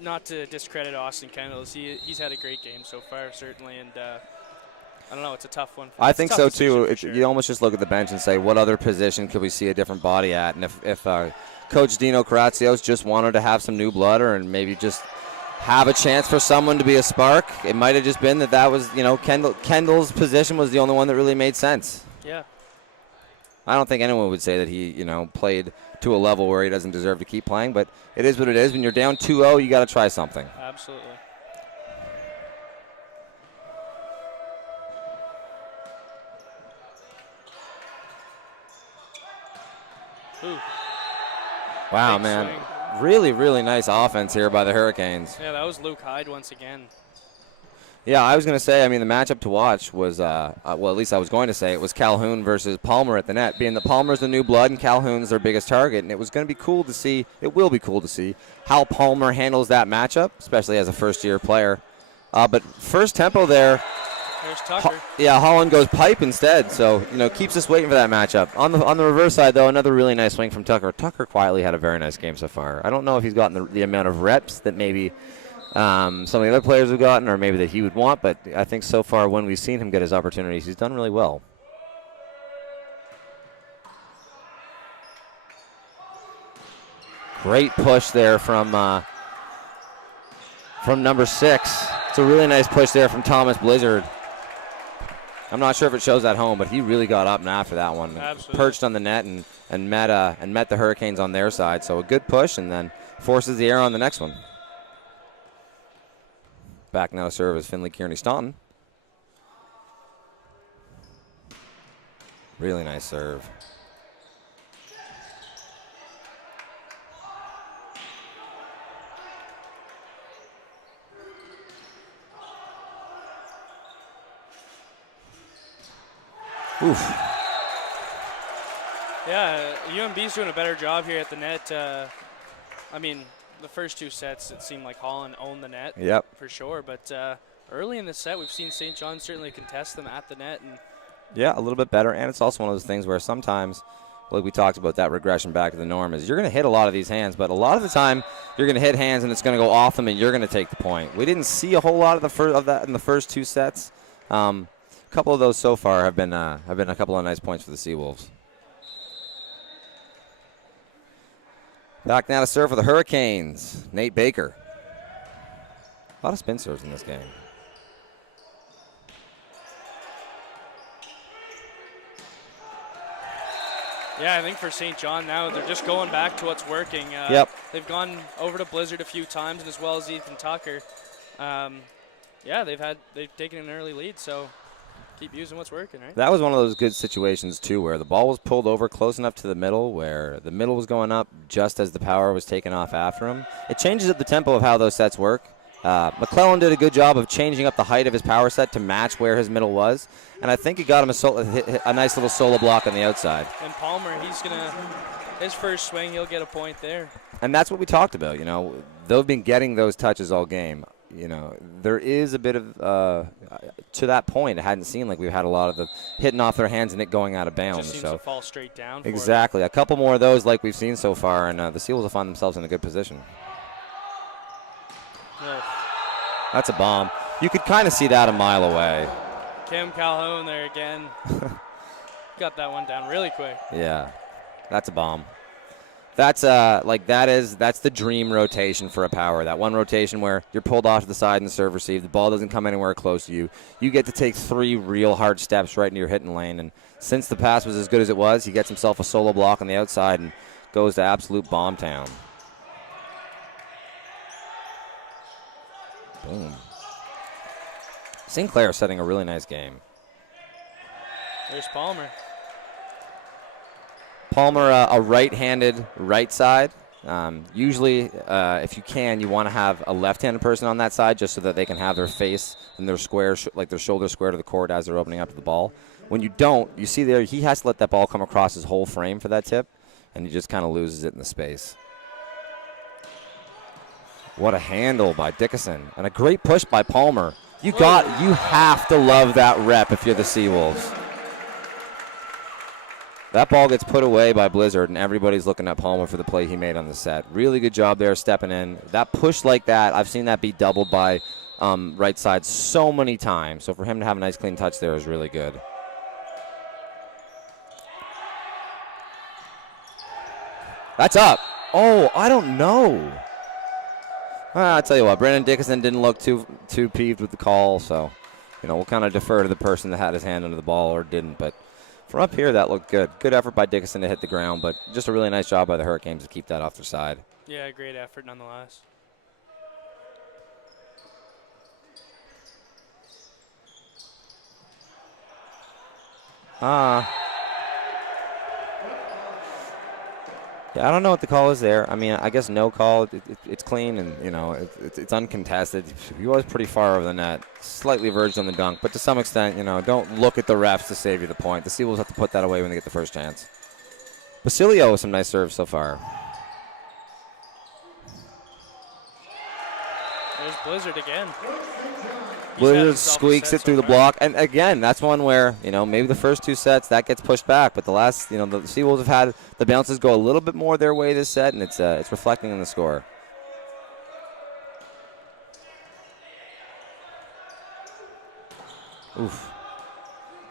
Not to discredit Austin Kendall, he's had a great game so far, certainly, and I don't know, it's a tough one. I think so, too. You almost just look at the bench and say, what other position could we see a different body at? And if Coach Dino Karatsios just wanted to have some new blood and maybe just have a chance for someone to be a spark, it might have just been that was, Kendall's position was the only one that really made sense. Yeah. I don't think anyone would say that he, played to a level where he doesn't deserve to keep playing, but it is what it is. When you're down 2-0, you got to try something. Absolutely. Ooh. Wow, Big man. swing. Really, really nice offense here by the Hurricanes. Yeah, that was Luke Hyde once again. Yeah, I was going to say, the matchup to watch was, at least I was going to say, it was Calhoun versus Palmer at the net, being that Palmer's the new blood and Calhoun's their biggest target, and it was going to be cool to see, it will be cool to see, how Palmer handles that matchup, especially as a first-year player. But first tempo there. There's Tucker. Holland goes pipe instead, so, keeps us waiting for that matchup. On the reverse side, though, another really nice swing from Tucker. Tucker quietly had a very nice game so far. I don't know if he's gotten the amount of reps that maybe some of the other players have gotten, or maybe that he would want, but I think so far when we've seen him get his opportunities, he's done really well. Great push there from number 6. It's a really nice push there from Thomas Blizzard. I'm not sure if it shows at home, but he really got up and after that one. Absolutely. Perched on the net and met the Hurricanes on their side. So a good push, and then forces the error on the next one. Back now to serve is Finley Kearney-Staunton. Really nice serve. Oof. Yeah, UNB's doing a better job here at the net. The first 2 sets, it seemed like Holland owned the net. Yep. For sure, but early in the set, we've seen St. John certainly contest them at the net. And yeah, a little bit better, and it's also one of those things where sometimes, like we talked about, that regression back to the norm is you're going to hit a lot of these hands, but a lot of the time you're going to hit hands and it's going to go off them and you're going to take the point. We didn't see a whole lot of that in the first 2 sets. A couple of those so far have been a couple of nice points for the Seawolves. Back now to serve for the Hurricanes, Nate Baker. A lot of spin serves in this game. yeah, I think for St. John now, they're just going back to what's working. Yep. They've gone over to Blizzard a few times, and as well as Ethan Tucker. They've taken an early lead, so keep using what's working, right? That was one of those good situations, too, where the ball was pulled over close enough to the middle, where the middle was going up just as the power was taken off after him. It changes up the tempo of how those sets work. McClellan did a good job of changing up the height of his power set to match where his middle was, and I think he got him a nice little solo block on the outside. And Palmer, his first swing, he'll get a point there. And that's what we talked about, They've been getting those touches all game. There is a bit of, to that point, it hadn't seemed like we've had a lot of the hitting off their hands and it going out of bounds. Just seems to fall straight down. Exactly. A couple more of those like we've seen so far, and the Seals will find themselves in a good position. Oh. That's a bomb. You could kind of see that a mile away. Kim Calhoun there again. Got that one down really quick. Yeah, that's a bomb. That's that's the dream rotation for a power. That one rotation where you're pulled off to the side and the serve receive. The ball doesn't come anywhere close to you. You get to take 3 real hard steps right into your hitting lane. And since the pass was as good as it was, he gets himself a solo block on the outside and goes to absolute bomb town. Boom. Sinclair setting a really nice game. There's Palmer. Palmer, a right-handed right side. Usually, if you can, you want to have a left-handed person on that side just so that they can have their face and their square, like their shoulder square to the court as they're opening up to the ball. When you don't, you see there, he has to let that ball come across his whole frame for that tip, and he just kind of loses it in the space. What a handle by Dickinson, and a great push by Palmer. You have to love that rep if you're the Seawolves. That ball gets put away by Blizzard, and everybody's looking at Palmer for the play he made on the set. Really good job there stepping in. That push like that, I've seen that be doubled by right side so many times. So for him to have a nice clean touch there is really good. That's up. Oh, I don't know. I'll tell you what, Brandon Dickinson didn't look too peeved with the call, so we'll kind of defer to the person that had his hand under the ball or didn't. But From up here, that looked good. Good effort by Dickinson to hit the ground, but just a really nice job by the Hurricanes to keep that off their side. Yeah, great effort nonetheless. Yeah, I don't know what the call is there. I mean, I guess no call. It's clean and, it's uncontested. He was pretty far over the net. Slightly verged on the dunk, but to some extent, don't look at the refs to save you the point. The Seawolves have to put that away when they get the first chance. Basilio with some nice serves so far. There's Blizzard again. Blizzard squeaks it through the block. And again, that's one where, maybe the first 2 sets, that gets pushed back. But the last, the Seawolves have had the bounces go a little bit more their way this set, and it's reflecting in the score. Oof.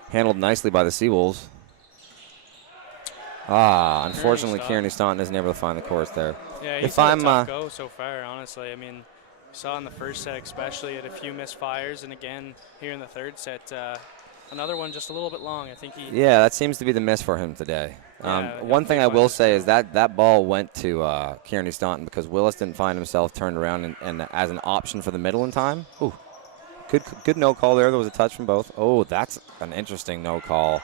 Handled nicely by the Seawolves. Unfortunately, Kearney Staunton isn't able to find the course there. Yeah, he's had a tough go so far, honestly. I mean, we saw in the first set especially, had a few misfires, and again here in the third set, another one just a little bit long. I think he. Yeah, that seems to be the miss for him today. One thing I will say is that ball went to Kearney Staunton because Willis didn't find himself turned around and as an option for the middle in time. Ooh, good no call there. There was a touch from both. Oh, that's an interesting no call.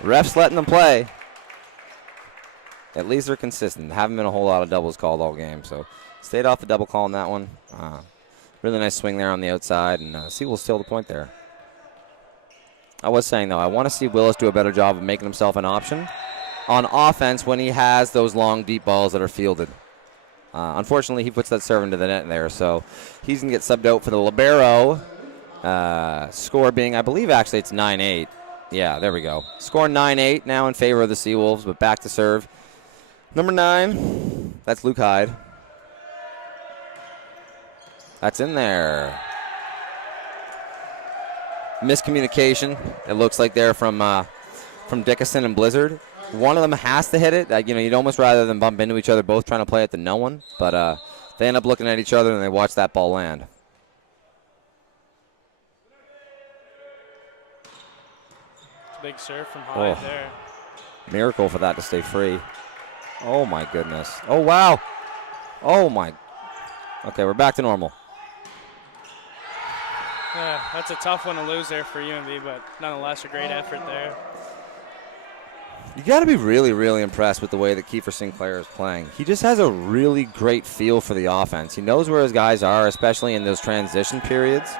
Refs letting them play. At least they're consistent. Haven't been a whole lot of doubles called all game, so stayed off the double call on that one. Really nice swing there on the outside, and Seawolves steal the point there. I was saying, though, I want to see Willis do a better job of making himself an option on offense when he has those long, deep balls that are fielded. Unfortunately, he puts that serve into the net there, so he's going to get subbed out for the libero. Score being, I believe, actually it's 9-8. Yeah, there we go. Score 9-8 now in favor of the Seawolves, but back to serve. Number 9, that's Luke Hyde. That's in there. Miscommunication, it looks like there from Dickinson and Blizzard. One of them has to hit it. You'd almost rather than bump into each other, both trying to play it to no one. But they end up looking at each other and they watch that ball land. Big serve from Hyde there. Miracle for that to stay free. Oh, my goodness. Oh, wow. Oh, my. Okay, we're back to normal. Yeah, that's a tough one to lose there for UNB, but nonetheless a great effort there. You got to be really, really impressed with the way that Kiefer Sinclair is playing. He just has a really great feel for the offense. He knows where his guys are, especially in those transition periods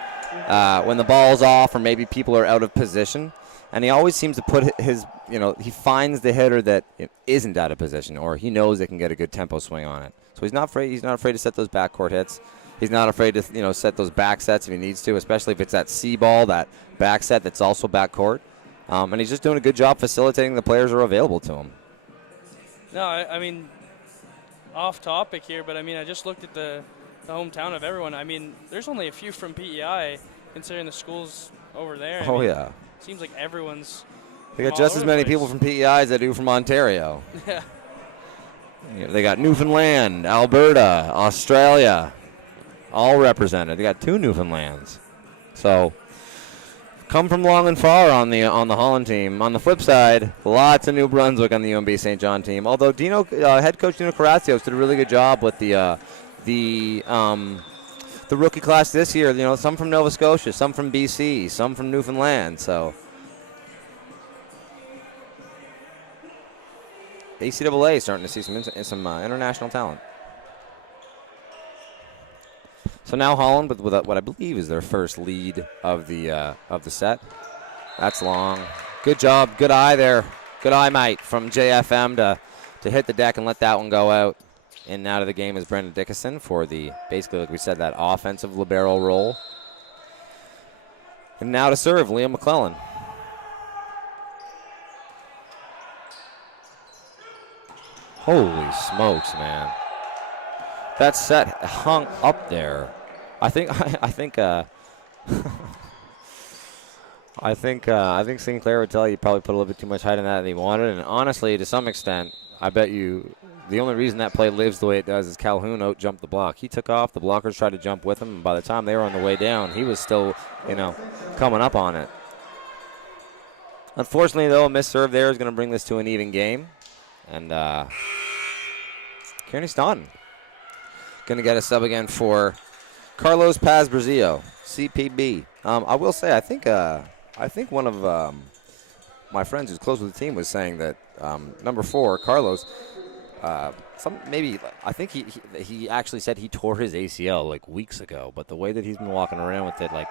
when the ball's off or maybe people are out of position. And he always seems to put his, he finds the hitter that isn't out of position, or he knows they can get a good tempo swing on it. So he's not afraid. He's not afraid to set those backcourt hits. He's not afraid to, set those back sets if he needs to, especially if it's that C ball, that back set that's also backcourt. And he's just doing a good job facilitating the players who are available to him. No, I mean, off topic here, but I just looked at the hometown of everyone. There's only a few from PEI, considering the schools over there. Yeah. Seems like everyone's. They got just as many people from PEI as they do from Ontario. Yeah. They got Newfoundland, Alberta, Australia, all represented. They got 2 Newfoundlands. So, come from long and far on the Holland team. On the flip side, lots of New Brunswick on the UNB St. John team. Although head coach Dino Karatsios did a really good job with the rookie class this year. Some from Nova Scotia, some from BC, some from Newfoundland. So ACAA starting to see some international talent. So now Holland with what I believe is their first lead of the set. That's long. Good job. Good eye there. Good eye, mate, from JFM to hit the deck and let that one go out. And out of the game is Brendan Dickinson for basically, like we said, that offensive libero role. And now to serve, Liam McClellan. Holy smokes, man. That set hung up there. I think Sinclair would tell you probably put a little bit too much height on that than he wanted. And honestly, to some extent, I bet you the only reason that play lives the way it does is Calhoun out-jumped the block. He took off. The blockers tried to jump with him, and by the time they were on the way down, he was still, coming up on it. Unfortunately, though, a missed serve there is going to bring this to an even game. And Kearney Staunton going to get a sub again for Carlos Paz-Brazillo, CPB. I will say, I think one of my friends who's close with the team was saying that number 4, Carlos, I think he actually said he tore his ACL like weeks ago, but the way that he's been walking around with it, like,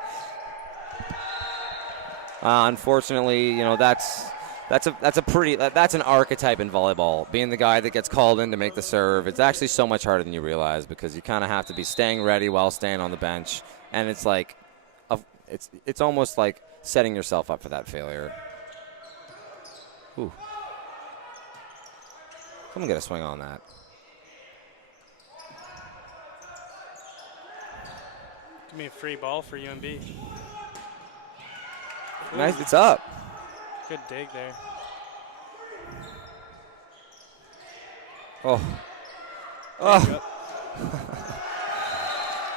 unfortunately, that's an archetype in volleyball, being the guy that gets called in to make the serve. It's actually so much harder than you realize because you kind of have to be staying ready while staying on the bench, and it's like, it's almost like setting yourself up for that failure. Ooh. Someone get a swing on that. Give me a free ball for UNB. Nice, it's up. Good dig there. Oh.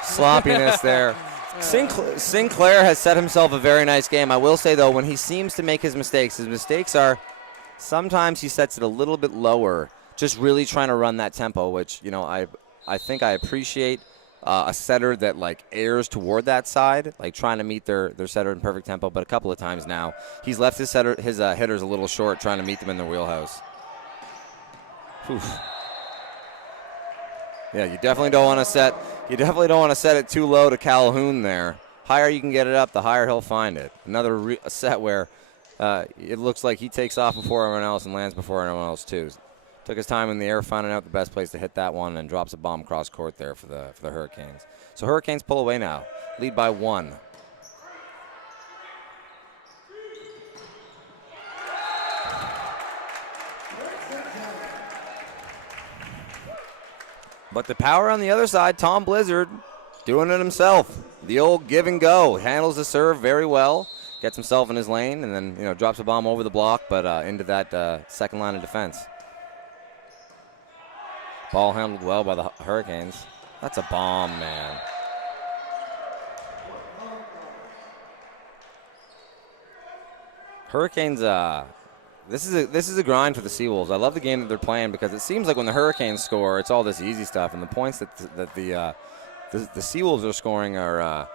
Sloppiness there. Sinclair has set himself a very nice game. I will say, though, when he seems to make his mistakes are sometimes he sets it a little bit lower, just really trying to run that tempo, which, I think I appreciate a setter that, like, airs toward that side, like trying to meet their setter in perfect tempo. But a couple of times now, he's left his hitters a little short trying to meet them in their wheelhouse. Oof. Yeah, you definitely don't want to set it too low to Calhoun there. Higher you can get it up, the higher he'll find it. Another set where it looks like he takes off before everyone else and lands before everyone else too. Took his time in the air, finding out the best place to hit that one, and drops a bomb cross court there for the Hurricanes. So Hurricanes pull away now, lead by 1. But the power on the other side, Tom Blizzard, doing it himself. The old give and go. Handles the serve very well. Gets himself in his lane and then, drops a bomb over the block, but into that second line of defense. Ball handled well by the Hurricanes. That's a bomb, man. Hurricanes, this is a grind for the Seawolves. I love the game that they're playing because it seems like when the Hurricanes score, it's all this easy stuff, and the points that the Seawolves are scoring are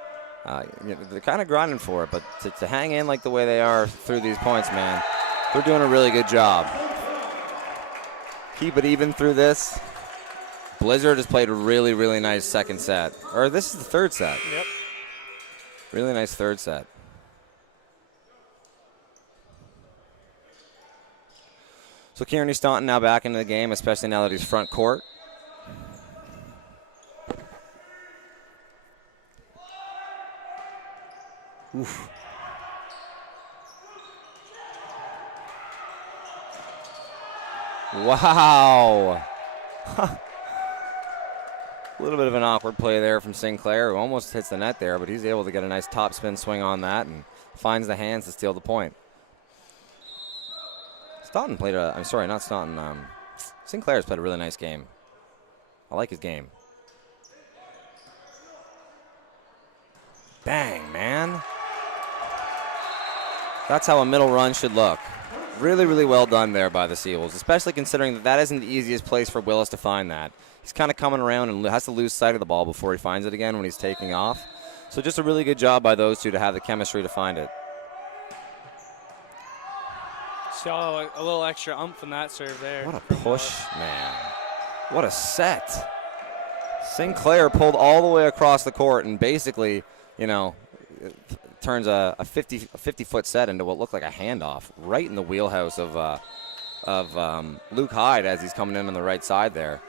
they're kind of grinding for it. But to hang in like the way they are through these points, man, they're doing a really good job. Keep it even through this. Blizzard has played a really, really nice second set. Or this is the third set. Yep. Really nice third set. So Kearney Staunton now back into the game, especially now that he's front court. Oof. Wow. A little bit of an awkward play there from Sinclair, who almost hits the net there, but he's able to get a nice top spin swing on that and finds the hands to steal the point. Staunton played Sinclair's played a really nice game. I like his game. Bang, man. That's how a middle run should look. Really, really well done there by the Seawolves, especially considering that isn't the easiest place for Willis to find that. He's kind of coming around and has to lose sight of the ball before he finds it again when he's taking off. So just a really good job by those two to have the chemistry to find it. Saw a little extra umph in that serve there. What a push, man. What a set. Sinclair pulled all the way across the court and basically, turns a 50-foot set into what looked like a handoff right in the wheelhouse of Luke Hyde as he's coming in on the right side there.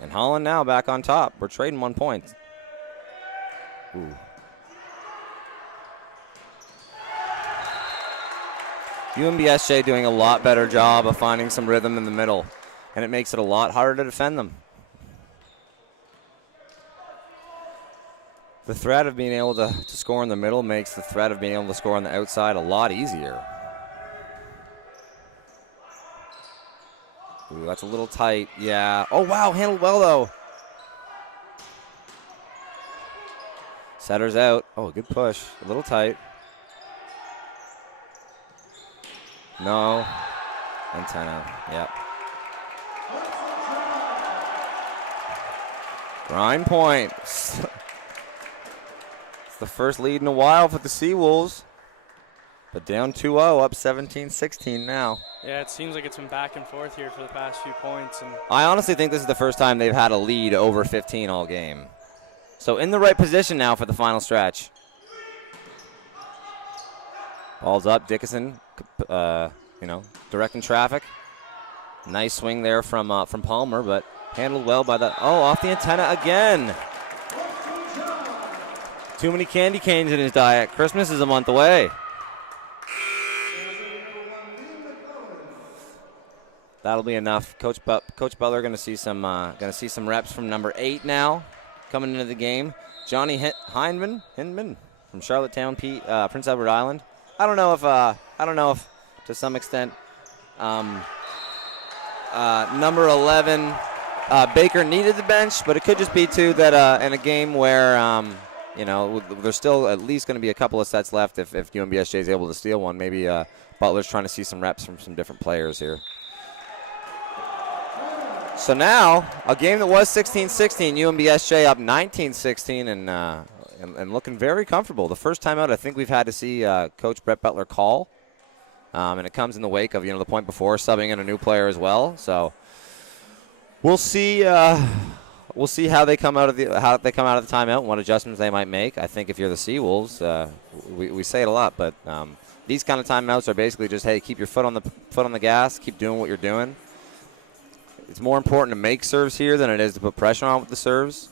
And Holland now back on top. We're trading 1 point. Ooh. UNBSJ doing a lot better job of finding some rhythm in the middle, and it makes it a lot harder to defend them. The threat of being able to score in the middle makes the threat of being able to score on the outside a lot easier. Ooh, that's a little tight. Yeah. Oh, wow. Handled well, though. Setter's out. Oh, good push. A little tight. No. Antenna. Yep. Grind point. It's the first lead in a while for the Seawolves. But down 2-0, up 17-16 now. Yeah, it seems like it's been back and forth here for the past few points. And I honestly think this is the first time they've had a lead over 15 all game. So in the right position now for the final stretch. Ball's up. Dickinson, directing traffic. Nice swing there from Palmer, but handled well by the. Oh, off the antenna again. Too many candy canes in his diet. Christmas is a month away. That'll be enough. Coach Butler going to see some reps from number 8 now, coming into the game. Johnny Hindman from Charlottetown, Prince Edward Island. I don't know if to some extent number 11 Baker needed the bench, but it could just be too that in a game where there's still at least going to be a couple of sets left if UNBSJ is able to steal one. Maybe Butler's trying to see some reps from some different players here. So now, a game that was 16-16, UNBSJ up 19-16 and looking very comfortable. The first time out I think we've had to see Coach Brett Butler call, and it comes in the wake of the point before subbing in a new player as well. So we'll see how they come out of the timeout and what adjustments they might make. I think if you're the Seawolves, we say it a lot, but these kind of timeouts are basically just, hey, keep your foot on the gas, keep doing what you're doing. It's more important to make serves here than it is to put pressure on with the serves,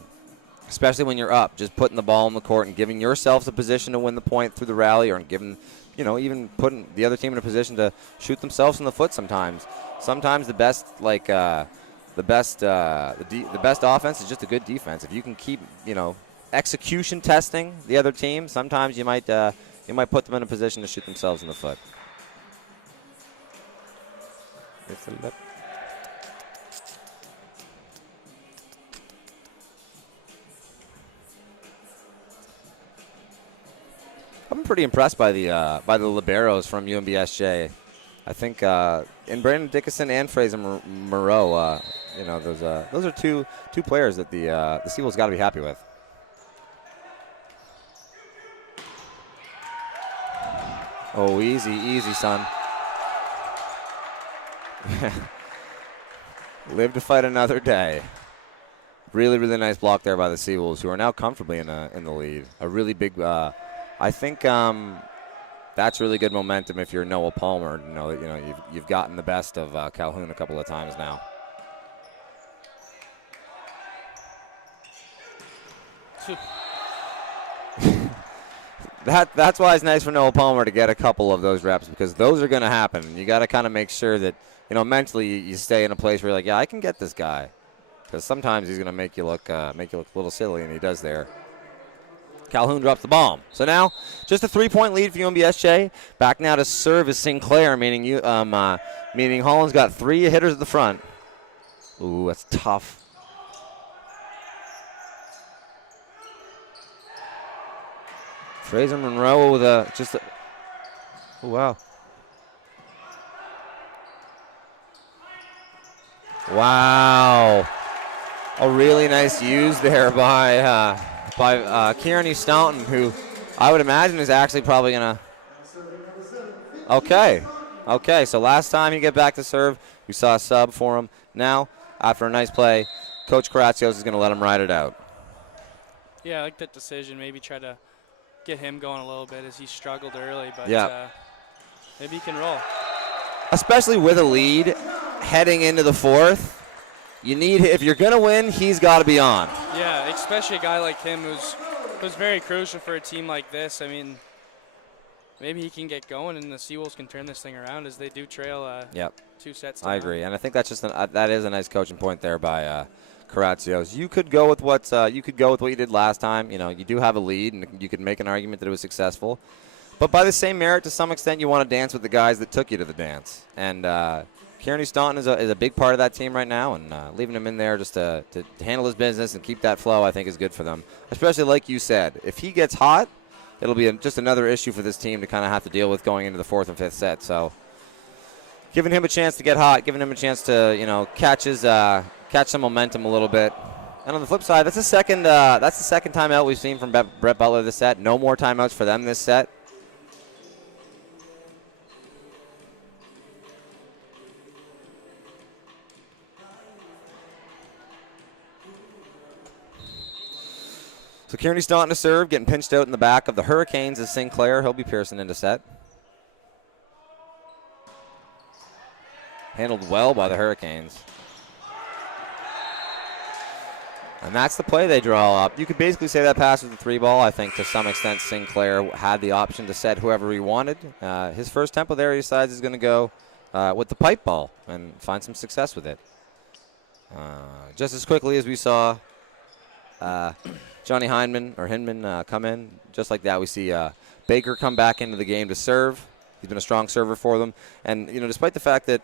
especially when you're up. Just putting the ball in the court and giving yourselves a position to win the point through the rally, or giving, even putting the other team in a position to shoot themselves in the foot sometimes. Sometimes the best offense is just a good defense. If you can keep, execution testing the other team, sometimes you might put them in a position to shoot themselves in the foot. I'm pretty impressed by the liberos from UNBSJ. I think in Brandon Dickinson and Fraser Moreau, those are two players that the Seawolves got to be happy with. Oh, easy, son. Live to fight another day. Really, really nice block there by the Seawolves, who are now comfortably in the lead. A really big. I think that's really good momentum if you're Noah Palmer. You've gotten the best of Calhoun a couple of times now. That's why it's nice for Noah Palmer to get a couple of those reps, because those are going to happen. You got to kind of make sure that mentally you stay in a place where you're like, yeah, I can get this guy, because sometimes he's going to make you look a little silly, and he does there. Calhoun drops the bomb. So now, just a 3-point lead for UNBSJ. Back now to serve is Sinclair, meaning Holland's got 3 hitters at the front. Ooh, that's tough. Fraser Monroe with oh, wow. Wow. A really nice use there by Kearney Staunton, who I would imagine is actually probably going to. Okay, so last time he get back to serve, we saw a sub for him. Now, after a nice play, Coach Karatsios is going to let him ride it out. Yeah, I like that decision. Maybe try to get him going a little bit as he struggled early, but maybe he can roll. Especially with a lead heading into the fourth. If you're going to win, he's got to be on. Yeah, especially a guy like him who's very crucial for a team like this. I mean, maybe he can get going and the Seawolves can turn this thing around as they do trail 2 sets down. I agree, and I think that's just that is a nice coaching point there by Karatsios. You could go with what you did last time. You do have a lead, and you could make an argument that it was successful. But by the same merit, to some extent, you want to dance with the guys that took you to the dance. And Kearney Staunton is a big part of that team right now, and leaving him in there just to handle his business and keep that flow, I think, is good for them. Especially like you said, if he gets hot, it'll be just another issue for this team to kind of have to deal with going into the 4th and 5th set. So giving him a chance to get hot, giving him a chance to catch some momentum a little bit. And on the flip side, that's the second timeout we've seen from Brett Butler this set. No more timeouts for them this set. So Kearney Staunton to serve, getting pinched out in the back of the Hurricanes is Sinclair. He'll be piercing into set. Handled well by the Hurricanes. And that's the play they draw up. You could basically say that pass was the 3-ball. I think to some extent Sinclair had the option to set whoever he wanted. His first tempo there, he decides is going to go with the pipe ball and find some success with it. Just as quickly as we saw Johnny Hinman come in, just like that, we see Baker come back into the game to serve. He's been a strong server for them. And, despite the fact that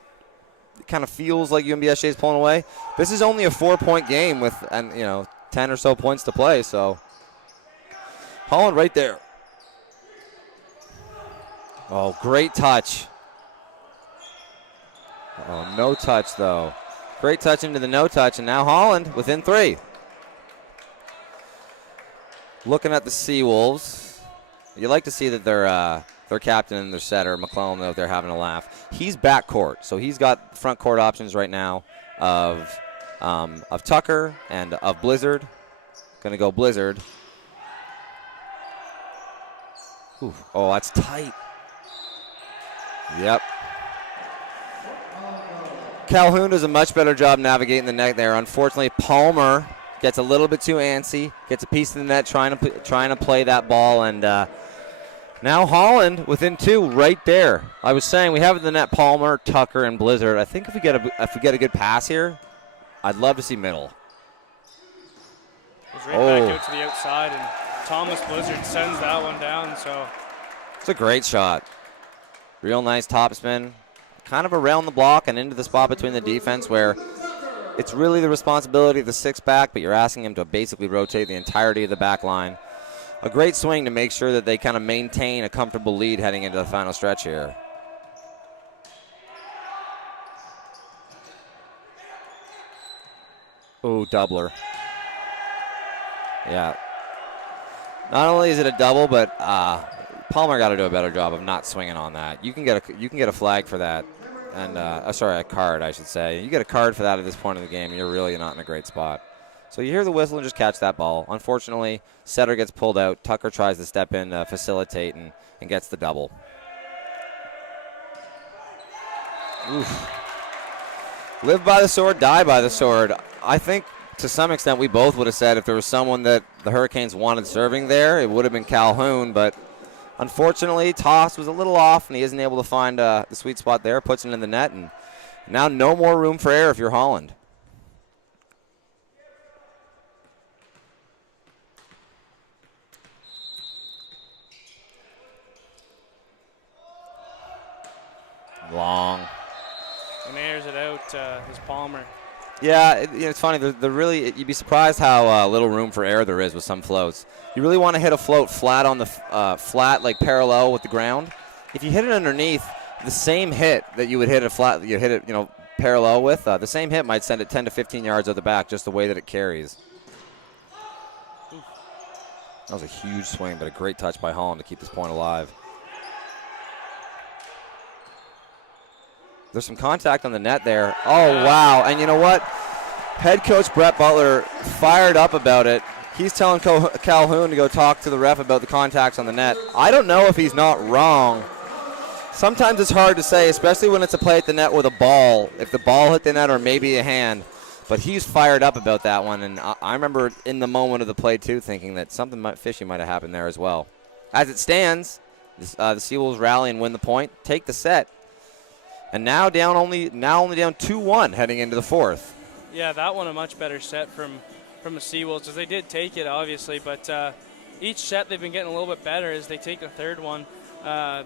it kind of feels like UNBSJ is pulling away, this is only a 4-point game with, 10 or so points to play. So Holland right there. Oh, great touch. Oh, no touch, though. Great touch into the no touch, and now Holland within 3. Looking at the Seawolves, you like to see that their captain and their setter, McClellan, out there having a laugh. He's backcourt, so he's got front court options right now of Tucker and of Blizzard. Going to go Blizzard. Ooh, oh, that's tight. Yep. Calhoun does a much better job navigating the net there. Unfortunately, Palmer gets a little bit too antsy, gets a piece of the net trying to play that ball, and now Holland within 2 right there. I was saying we have in the net Palmer, Tucker, and Blizzard. I think if we get a good pass here, I'd love to see middle. It was right back out to the outside, and Thomas Blizzard sends that one down. So it's a great shot. Real nice topspin, kind of around the block and into the spot between the defense where it's really the responsibility of the 6-back, but you're asking him to basically rotate the entirety of the back line. A great swing to make sure that they kind of maintain a comfortable lead heading into the final stretch here. Ooh, doubler. Yeah. Not only is it a double, but Palmer got to do a better job of not swinging on that. You can get a flag for that. And, a card, I should say. You get a card for that at this point in the game, and you're really not in a great spot. So you hear the whistle and just catch that ball. Unfortunately, setter gets pulled out. Tucker tries to step in, facilitate, and gets the double. Oof. Live by the sword, die by the sword. I think, to some extent, we both would have said if there was someone that the Hurricanes wanted serving there, it would have been Calhoun, but unfortunately, toss was a little off, and he isn't able to find the sweet spot there. Puts it in the net, and now no more room for error if you're Holland. Long. And airs it out, his Palmer. Yeah, it's funny. You'd be surprised how little room for error there is with some floats. You really want to hit a float flat on the flat, like parallel with the ground. If you hit it underneath, the same hit that you would hit parallel with, the same hit might send it 10 to 15 yards out the back, just the way that it carries. That was a huge swing, but a great touch by Holland to keep this point alive. There's some contact on the net there. Oh, wow. And you know what? Head coach Brett Butler fired up about it. He's telling Calhoun to go talk to the ref about the contacts on the net. I don't know if he's not wrong. Sometimes it's hard to say, especially when it's a play at the net with a ball, if the ball hit the net or maybe a hand. But he's fired up about that one, and I remember in the moment of the play, too, thinking that something fishy might have happened there as well. As it stands, the Seawolves rally and win the point, take the set. And now only down 2-1 heading into the 4th. Yeah, that one a much better set from the Seawolves, because they did take it, obviously, but each set they've been getting a little bit better as they take the third one.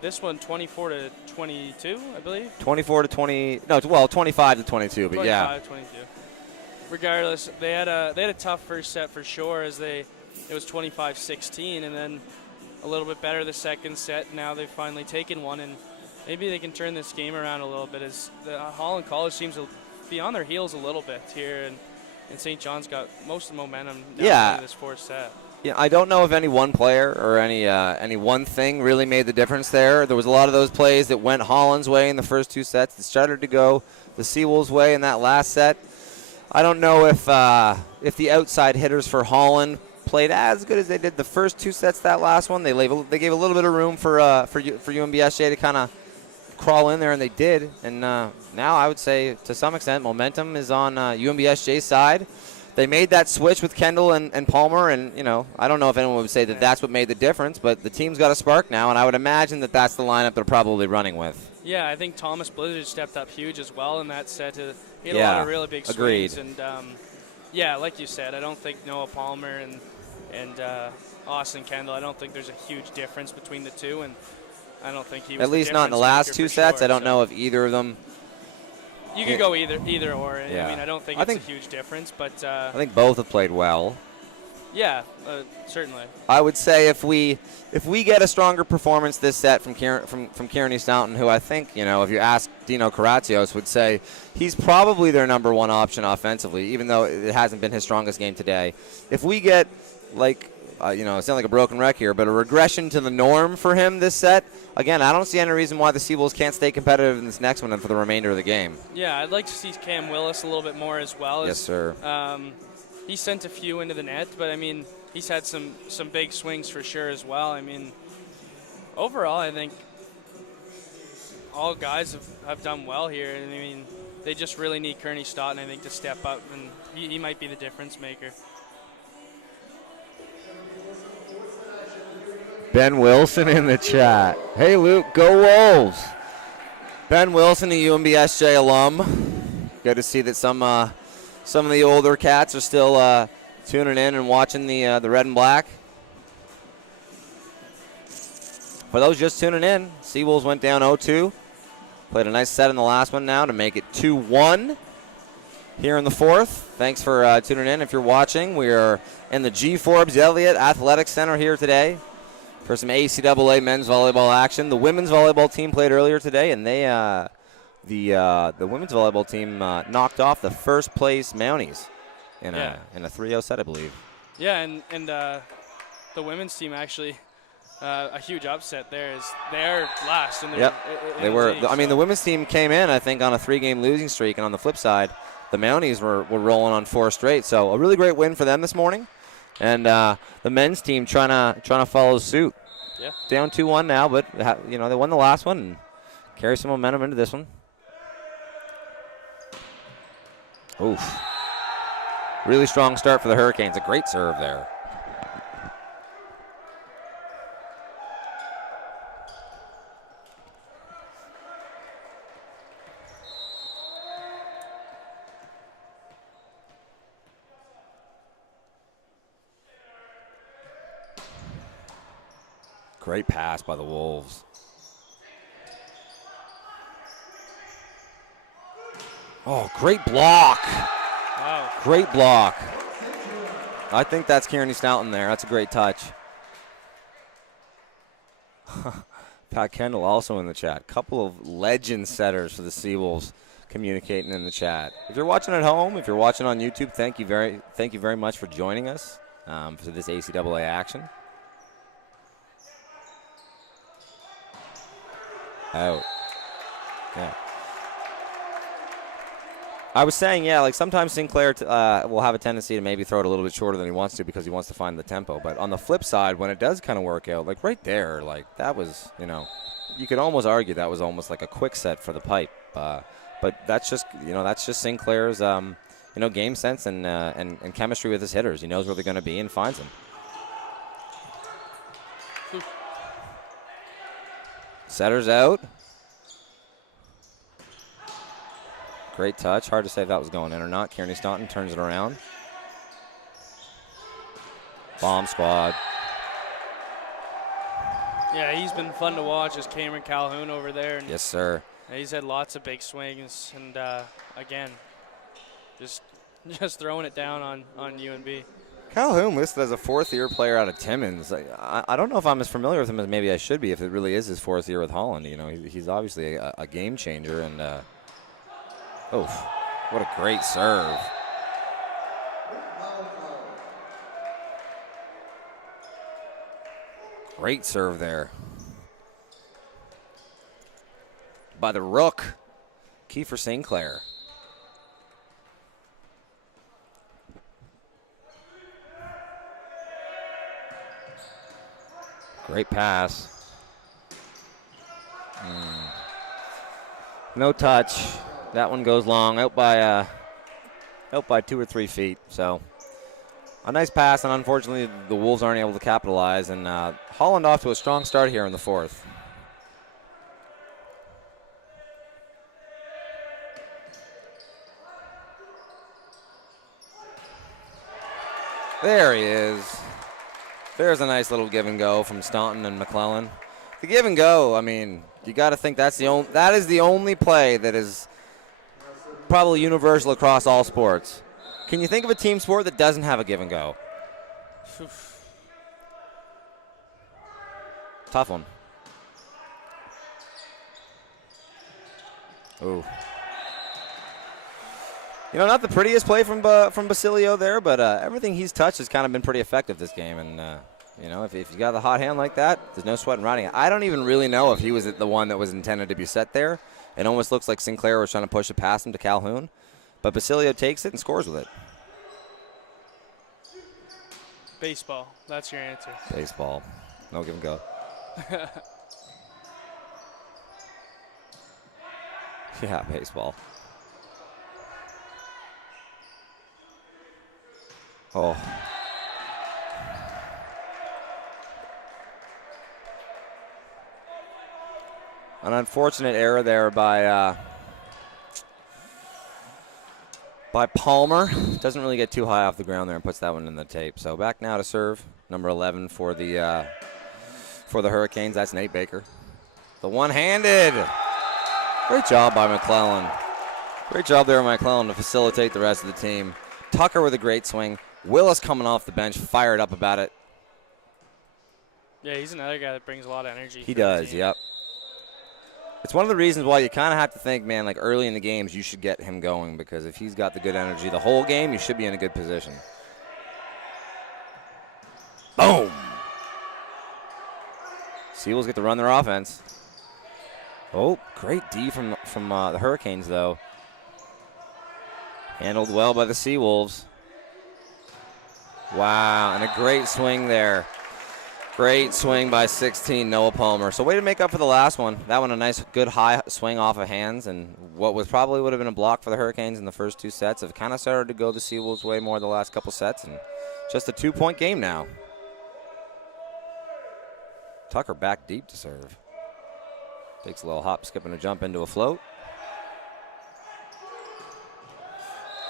This one 24 to 22, I believe. 24 to 20. No, well, 25 to 22, but yeah. 25 22. Regardless, they had a tough first set for sure, as it was 25-16, and then a little bit better the second set. Now they've finally taken one, and maybe they can turn this game around a little bit, as the Holland College seems to be on their heels a little bit here, and St. John's got most of the momentum now in this fourth set. Yeah, I don't know if any one player or any one thing really made the difference there. There was a lot of those plays that went Holland's way in the first two sets that started to go the Seawolves' way in that last set. I don't know if the outside hitters for Holland played as good as they did the first two sets. That last one, they gave a little bit of room for UNBSJ to kind of crawl in there, and they did. And now I would say to some extent momentum is on UNBSJ's side. They made that switch with Kendall and Palmer, and I don't know if anyone would say that that's what made the difference, but the team's got a spark now, and I would imagine that that's the lineup they're probably running with. Yeah, I think Thomas Blizzard stepped up huge as well in that set. He had a lot of really big swings. And like you said, I don't think Noah Palmer and Austin Kendall, I don't think there's a huge difference between the two, and I don't think he was at least not in the last two sets. I don't know if either of them. You could go either or. Yeah. I mean, I don't think it's a huge difference, but I think both have played well. Yeah, certainly. I would say if we get a stronger performance this set from Kearney Staunton, who I think, if you ask Dino Karatsios, would say he's probably their number one option offensively, even though it hasn't been his strongest game today. If we get, it sounds like a broken record here, but a regression to the norm for him this set, again, I don't see any reason why the Seawolves can't stay competitive in this next one and for the remainder of the game. Yeah, I'd like to see Cam Willis a little bit more as well. Yes, sir. He sent a few into the net, but, I mean, he's had some big swings for sure as well. I mean, overall, I think all guys have done well here. And, I mean, they just really need Kearney Staunton, I think, to step up, and he might be the difference maker. Ben Wilson in the chat. Hey, Luke, go Wolves. Ben Wilson, a UNBSJ alum. Good to see that some of the older cats are still tuning in and watching the red and black. For those just tuning in, Seawolves went down 0-2. Played a nice set in the last one now to make it 2-1 here in the fourth. Thanks for tuning in. If you're watching, we are in the G. Forbes Elliott Athletic Center here today for some ACAA men's volleyball action. The women's volleyball team played earlier today, and they the women's volleyball team knocked off the first place Mounties in a 3-0 set, I believe. Yeah, and the women's team actually a huge upset there is they're last in the Yep. They were. league, I mean, the women's team came in, I think, on a 3-game losing streak, and on the flip side, the Mounties were rolling on 4 straight. So a really great win for them this morning. And the men's team trying to follow suit. Yeah. Down 2-1 now, but they won the last one and carry some momentum into this one. Oof. Really strong start for the Hurricanes. A great serve there. Great pass by the Wolves. Oh, great block. Wow. Great block. I think that's Kearney Staunton there. That's a great touch. Pat Kendall also in the chat. Couple of legend setters for the Seawolves communicating in the chat. If you're watching at home, if you're watching on YouTube, thank you very much for joining us for this ACAA action. Out. Yeah. I was saying, sometimes Sinclair will have a tendency to maybe throw it a little bit shorter than he wants to because he wants to find the tempo. But on the flip side, when it does kind of work out, like right there, that was, you could almost argue that was almost like a quick set for the pipe. But that's just, Sinclair's, game sense and chemistry with his hitters. He knows where they're going to be and finds them. Setter's out. Great touch. Hard to say if that was going in or not. Kearney Staunton turns it around. Bomb squad. Yeah, he's been fun to watch as Cameron Calhoun over there. And yes, sir. he's had lots of big swings, and again, just throwing it down on UNB. Calhoun listed as a fourth-year player out of Timmins. I don't know if I'm as familiar with him as maybe I should be if it really is his fourth year with Holland. You know, he's obviously a game changer. And, oh, what a great serve. Great serve there by the Rook, Kiefer St. Clair. Great pass. No touch. That one goes long, out by 2 or 3 feet. So a nice pass, and unfortunately the Wolves aren't able to capitalize. And Holland off to a strong start here in the fourth. There he is. There's a nice little give and go from Staunton and McClellan. The give and go, I mean, you got to think that is the only play that is probably universal across all sports. Can you think of a team sport that doesn't have a give and go? Tough one. Ooh. You know, not the prettiest play from Basilio there, but everything he's touched has kind of been pretty effective this game. And, you know, if you got the hot hand like that, there's no sweat in riding it. I don't even really know if he was the one that was intended to be set there. It almost looks like Sinclair was trying to push it past him to Calhoun. But Basilio takes it and scores with it. Baseball. That's your answer. Baseball. No give and go. Yeah, baseball. Oh. An unfortunate error there by Palmer. Doesn't really get too high off the ground there and puts that one in the tape. So back now to serve, number 11 for the Hurricanes. That's Nate Baker. The one-handed. Great job by McClellan. Great job there by McClellan to facilitate the rest of the team. Tucker with a great swing. Willis coming off the bench, fired up about it. Yeah, he's another guy that brings a lot of energy. He does, yep. It's one of the reasons why you kind of have to think, man, like early in the games, you should get him going, because if he's got the good energy the whole game, you should be in a good position. Boom! Seawolves get to run their offense. Oh, great D from the Hurricanes, though. Handled well by the Seawolves. Wow, and a great swing there. Great swing by 16, Noah Palmer. So way to make up for the last one. That one a nice, good high swing off of hands, and what would have been a block for the Hurricanes in the first 2 sets have kind of started to go the Seawolves' way more the last couple sets, and just a 2-point game now. Tucker back deep to serve. Takes a little hop, skip, and a jump into a float.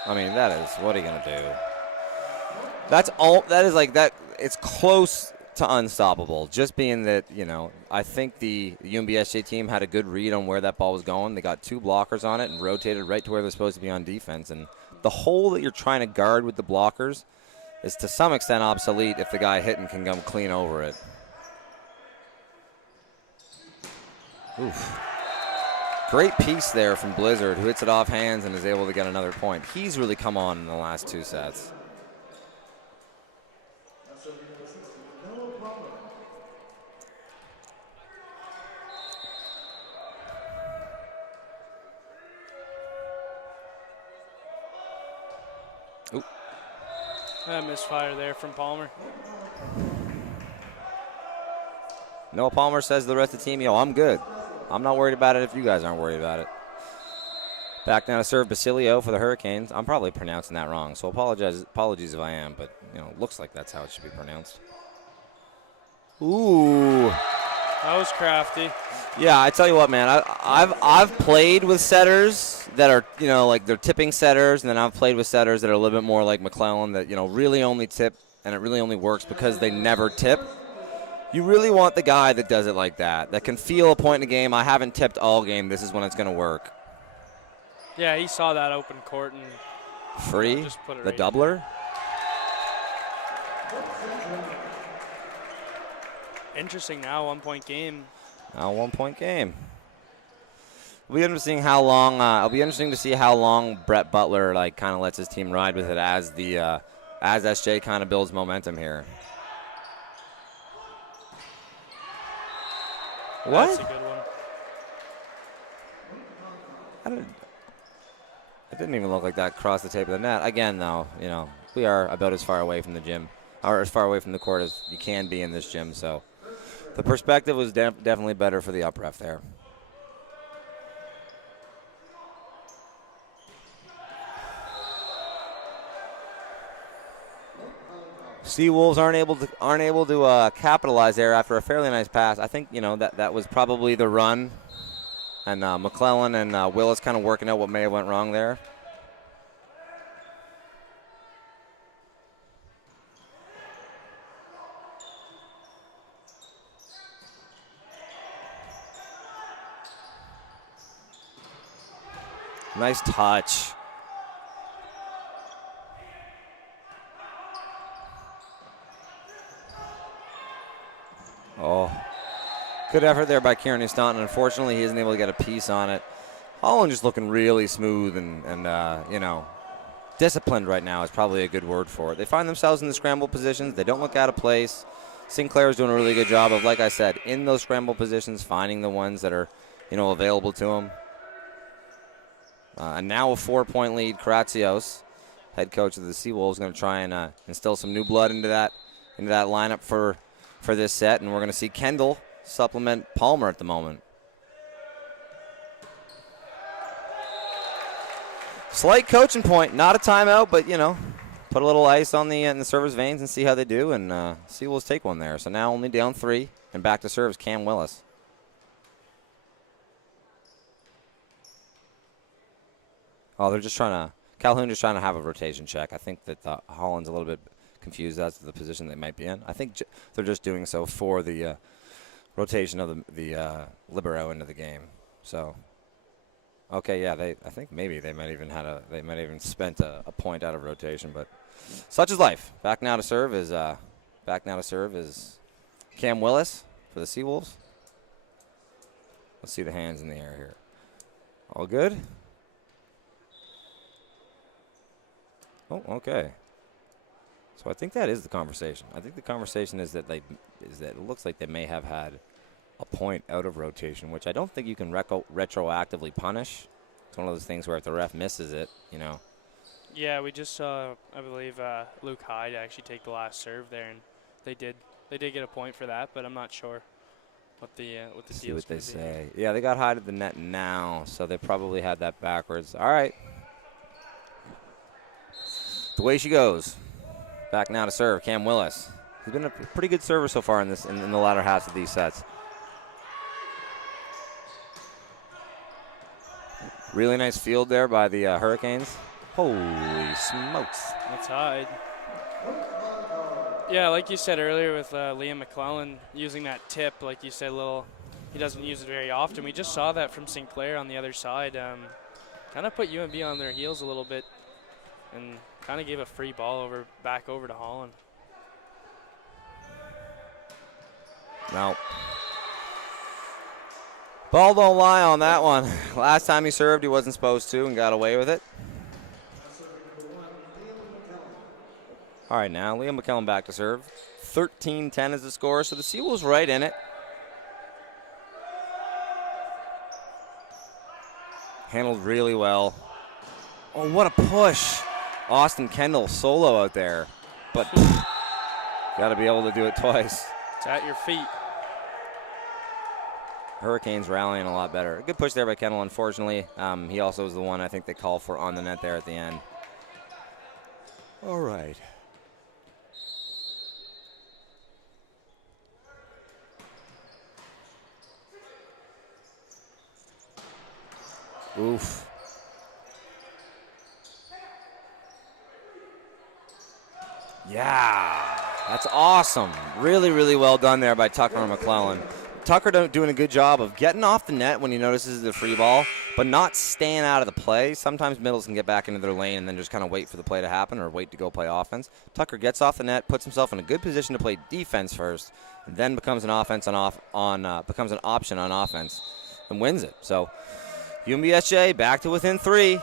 I mean, that is, what are you going to do? That's all. That is like that. It's close to unstoppable. Just being that, you know, I think the UNBSJ team had a good read on where that ball was going. They got 2 blockers on it and rotated right to where they're supposed to be on defense. And the hole that you're trying to guard with the blockers is to some extent obsolete if the guy hitting can come clean over it. Oof. Great piece there from Blizzard, who hits it off hands and is able to get another point. He's really come on in the last 2 sets. Ooh. A misfire there from Palmer. Noah Palmer says to the rest of the team, yo, I'm good. I'm not worried about it if you guys aren't worried about it. Back now to serve Basilio for the Hurricanes. I'm probably pronouncing that wrong, so apologies if I am, but, you know, looks like that's how it should be pronounced. Ooh. That was crafty. Yeah, I tell you what, man, I've played with setters that are, you know, like they're tipping setters, and then I've played with setters that are a little bit more like McClellan that, you know, really only tip, and it really only works because they never tip. You really want the guy that does it like that can feel a point in a game. I haven't tipped all game. This is when it's going to work. Yeah, he saw that open court and Free, just put it the right doubler. Interesting now, 1 point game. Now 1 point game. It'll be interesting how long. It'll be interesting to see how long Brett Butler kind of lets his team ride with it as SJ kind of builds momentum here. What? That's a good one. It didn't even look like that crossed the tape of the net. Again, though, we are about as far away from the gym, or as far away from the court as you can be in this gym. So the perspective was definitely better for the up ref there. Seawolves aren't able to capitalize there after a fairly nice pass. I think that was probably the run, and McClellan and Willis kind of working out what may have went wrong there. Nice touch. Oh, good effort there by Kearney Staunton. Unfortunately, he isn't able to get a piece on it. Holland just looking really smooth and disciplined right now is probably a good word for it. They find themselves in the scramble positions. They don't look out of place. Sinclair's doing a really good job of, like I said, in those scramble positions, finding the ones that are, available to them. And now a 4-point lead. Karatsios, head coach of the Seawolves, going to try and instill some new blood into that lineup for this set, and we're going to see Kendall supplement Palmer at the moment. Slight coaching point, not a timeout, but put a little ice on the server's veins and see how they do, and Seawolves take one there. So now only down 3, and back to serves Cam Willis. Oh, they're just Calhoun just trying to have a rotation check. I think that Holland's a little bit confused as to the position they might be in. I think they're just doing so for the rotation of the libero into the game. So, okay, yeah, I think maybe they might even spent a point out of rotation, but such is life. Back now to serve is Cam Willis for the Seawolves. Let's see the hands in the air here. All good. Oh, okay. So I think that is the conversation. I think the conversation is that it looks like they may have had a point out of rotation, which I don't think you can retroactively punish. It's one of those things where if the ref misses it, Yeah, we just saw, I believe, Luke Hyde actually take the last serve there, and they did get a point for that, but I'm not sure what the See deal what is. they say. Yeah, they got Hyde at the net now, so they probably had that backwards. All right. The way she goes. Back now to serve, Cam Willis. He's been a pretty good server so far in the latter half of these sets. Really nice field there by the Hurricanes. Holy smokes. That's Hyde. Yeah, like you said earlier with Liam McClellan using that tip, like you said, he doesn't use it very often. We just saw that from Sinclair on the other side. Kind of put UNB on their heels a little bit and kind of gave a free ball back over to Holland. No. Ball don't lie on that one. Last time he served, he wasn't supposed to and got away with it. All right, now Liam McClellan back to serve. 13-10 is the score, so the Seawolves right in it. Handled really well. Oh, what a push. Austin Kendall solo out there. But got to be able to do it twice. It's at your feet. Hurricanes rallying a lot better. Good push there by Kendall, unfortunately. He also was the one I think they called for on the net there at the end. All right. Oof. Yeah. That's awesome. Really, really well done there by Tucker and McClellan. Tucker doing a good job of getting off the net when he notices the free ball, but not staying out of the play. Sometimes middles can get back into their lane and then just kind of wait for the play to happen or wait to go play offense. Tucker gets off the net, puts himself in a good position to play defense first, and then becomes an option on offense and wins it. So UNBSJ back to within 3.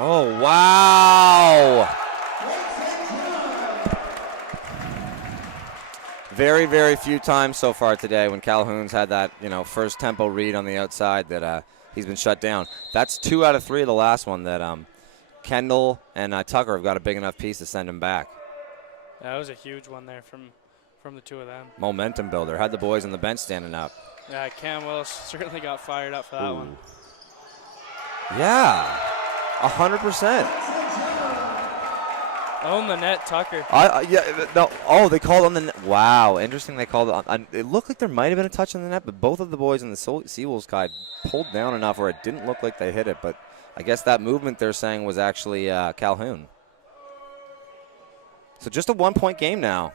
Oh, wow. Very, very few times so far today when Calhoun's had that, first tempo read on the outside that he's been shut down. That's 2 out of 3 of the last one that Kendall and Tucker have got a big enough piece to send him back. That was a huge one there from the two of them. Momentum builder. Had the boys on the bench standing up. Yeah, Cam Willis certainly got fired up for that one. Yeah. 100%. On the net, Tucker. They called on the net. Wow, interesting. They called on. It looked like there might have been a touch on the net, but both of the boys in the Seawolves guy pulled down enough where it didn't look like they hit it. But I guess that movement they're saying was actually Calhoun. So just a 1-point game now.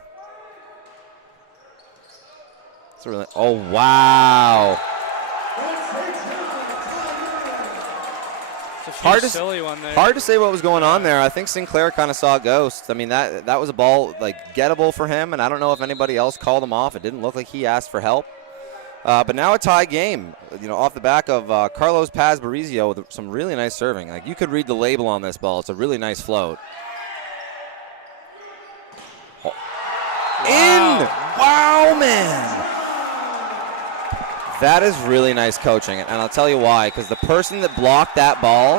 It's really. Oh wow. Hard to say what was going on there. I think Sinclair kind of saw a ghost. I mean, that was a ball, gettable for him, and I don't know if anybody else called him off. It didn't look like he asked for help. But now a tie game, off the back of Carlos Paz Barizio with some really nice serving. You could read the label on this ball. It's a really nice float. Oh. Wow. In! Wow, man! That is really nice coaching, and I'll tell you why. Because the person that blocked that ball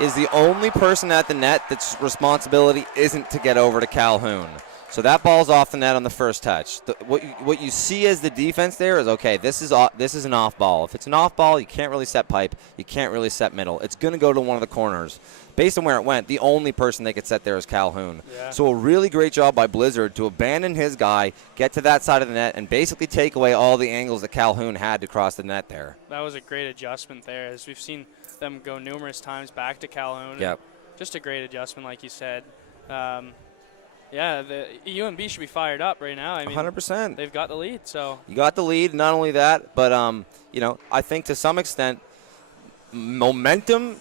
is the only person at the net that's responsibility isn't to get over to Calhoun. So that ball's off the net on the first touch. What you see as the defense there is, okay, this is an off ball. If it's an off ball, you can't really set pipe. You can't really set middle. It's going to go to one of the corners. Based on where it went, the only person they could set there is Calhoun. Yeah. So a really great job by Blizzard to abandon his guy, get to that side of the net, and basically take away all the angles that Calhoun had to cross the net there. That was a great adjustment there, as we've seen them go numerous times back to Calhoun. Yep. Just a great adjustment, like you said. The UNB should be fired up right now. I mean, 100%. They've got the lead, so. You got the lead. Not only that, but I think to some extent, momentum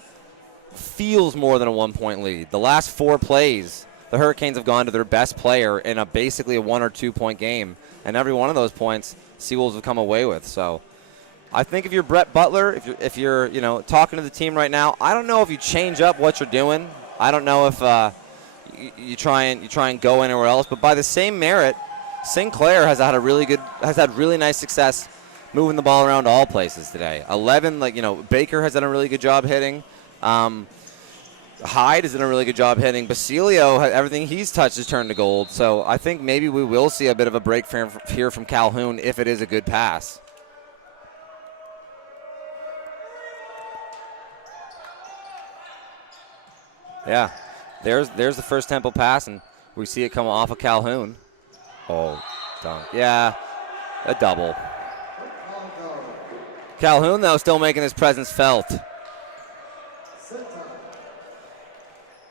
feels more than a 1-point lead. The last 4 plays, the Hurricanes have gone to their best player in basically a 1 or 2 point game, and every one of those points, Seawolves have come away with. So, I think if you're Brett Butler, if you're talking to the team right now, I don't know if you change up what you're doing. I don't know if you try and go anywhere else. But by the same merit, Sinclair has had really nice success moving the ball around all places today. 11, Baker has done a really good job hitting. Hyde has done a really good job hitting. Basilio, everything he's touched has turned to gold. So I think maybe we will see a bit of a break here from Calhoun if it is a good pass. Yeah, there's the first tempo pass, and we see it come off of Calhoun. Oh, dunk. Yeah, a double. Calhoun, though, still making his presence felt.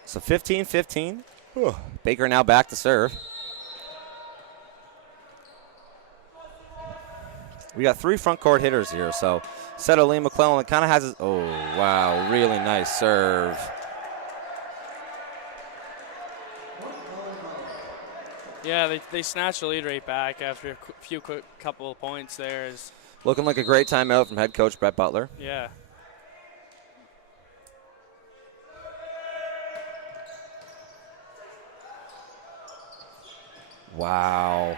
So 15-15. Baker now back to serve. We got 3 front court hitters here. So Seto Lee McClellan kind of has his. Oh, wow. Really nice serve. Yeah, they snatched the lead right back after a couple of points there. Looking like a great timeout from head coach Brett Butler. Yeah. Wow.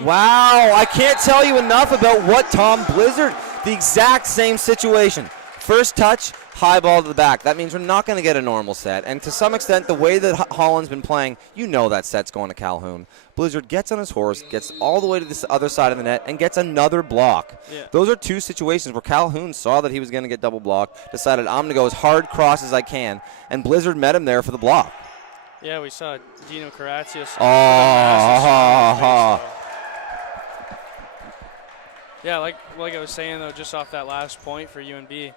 Wow, I can't tell you enough about what Tom Blizzard, the exact same situation. First touch, high ball to the back. That means we're not going to get a normal set. And to some extent, the way that Holland's been playing, that set's going to Calhoun. Blizzard gets on his horse, gets all the way to this other side of the net, and gets another block. Yeah. Those are 2 situations where Calhoun saw that he was going to get double blocked, decided I'm going to go as hard cross as I can, and Blizzard met him there for the block. Yeah, we saw Dino Karatsios. Yeah, like I was saying though, just off that last point for UNB,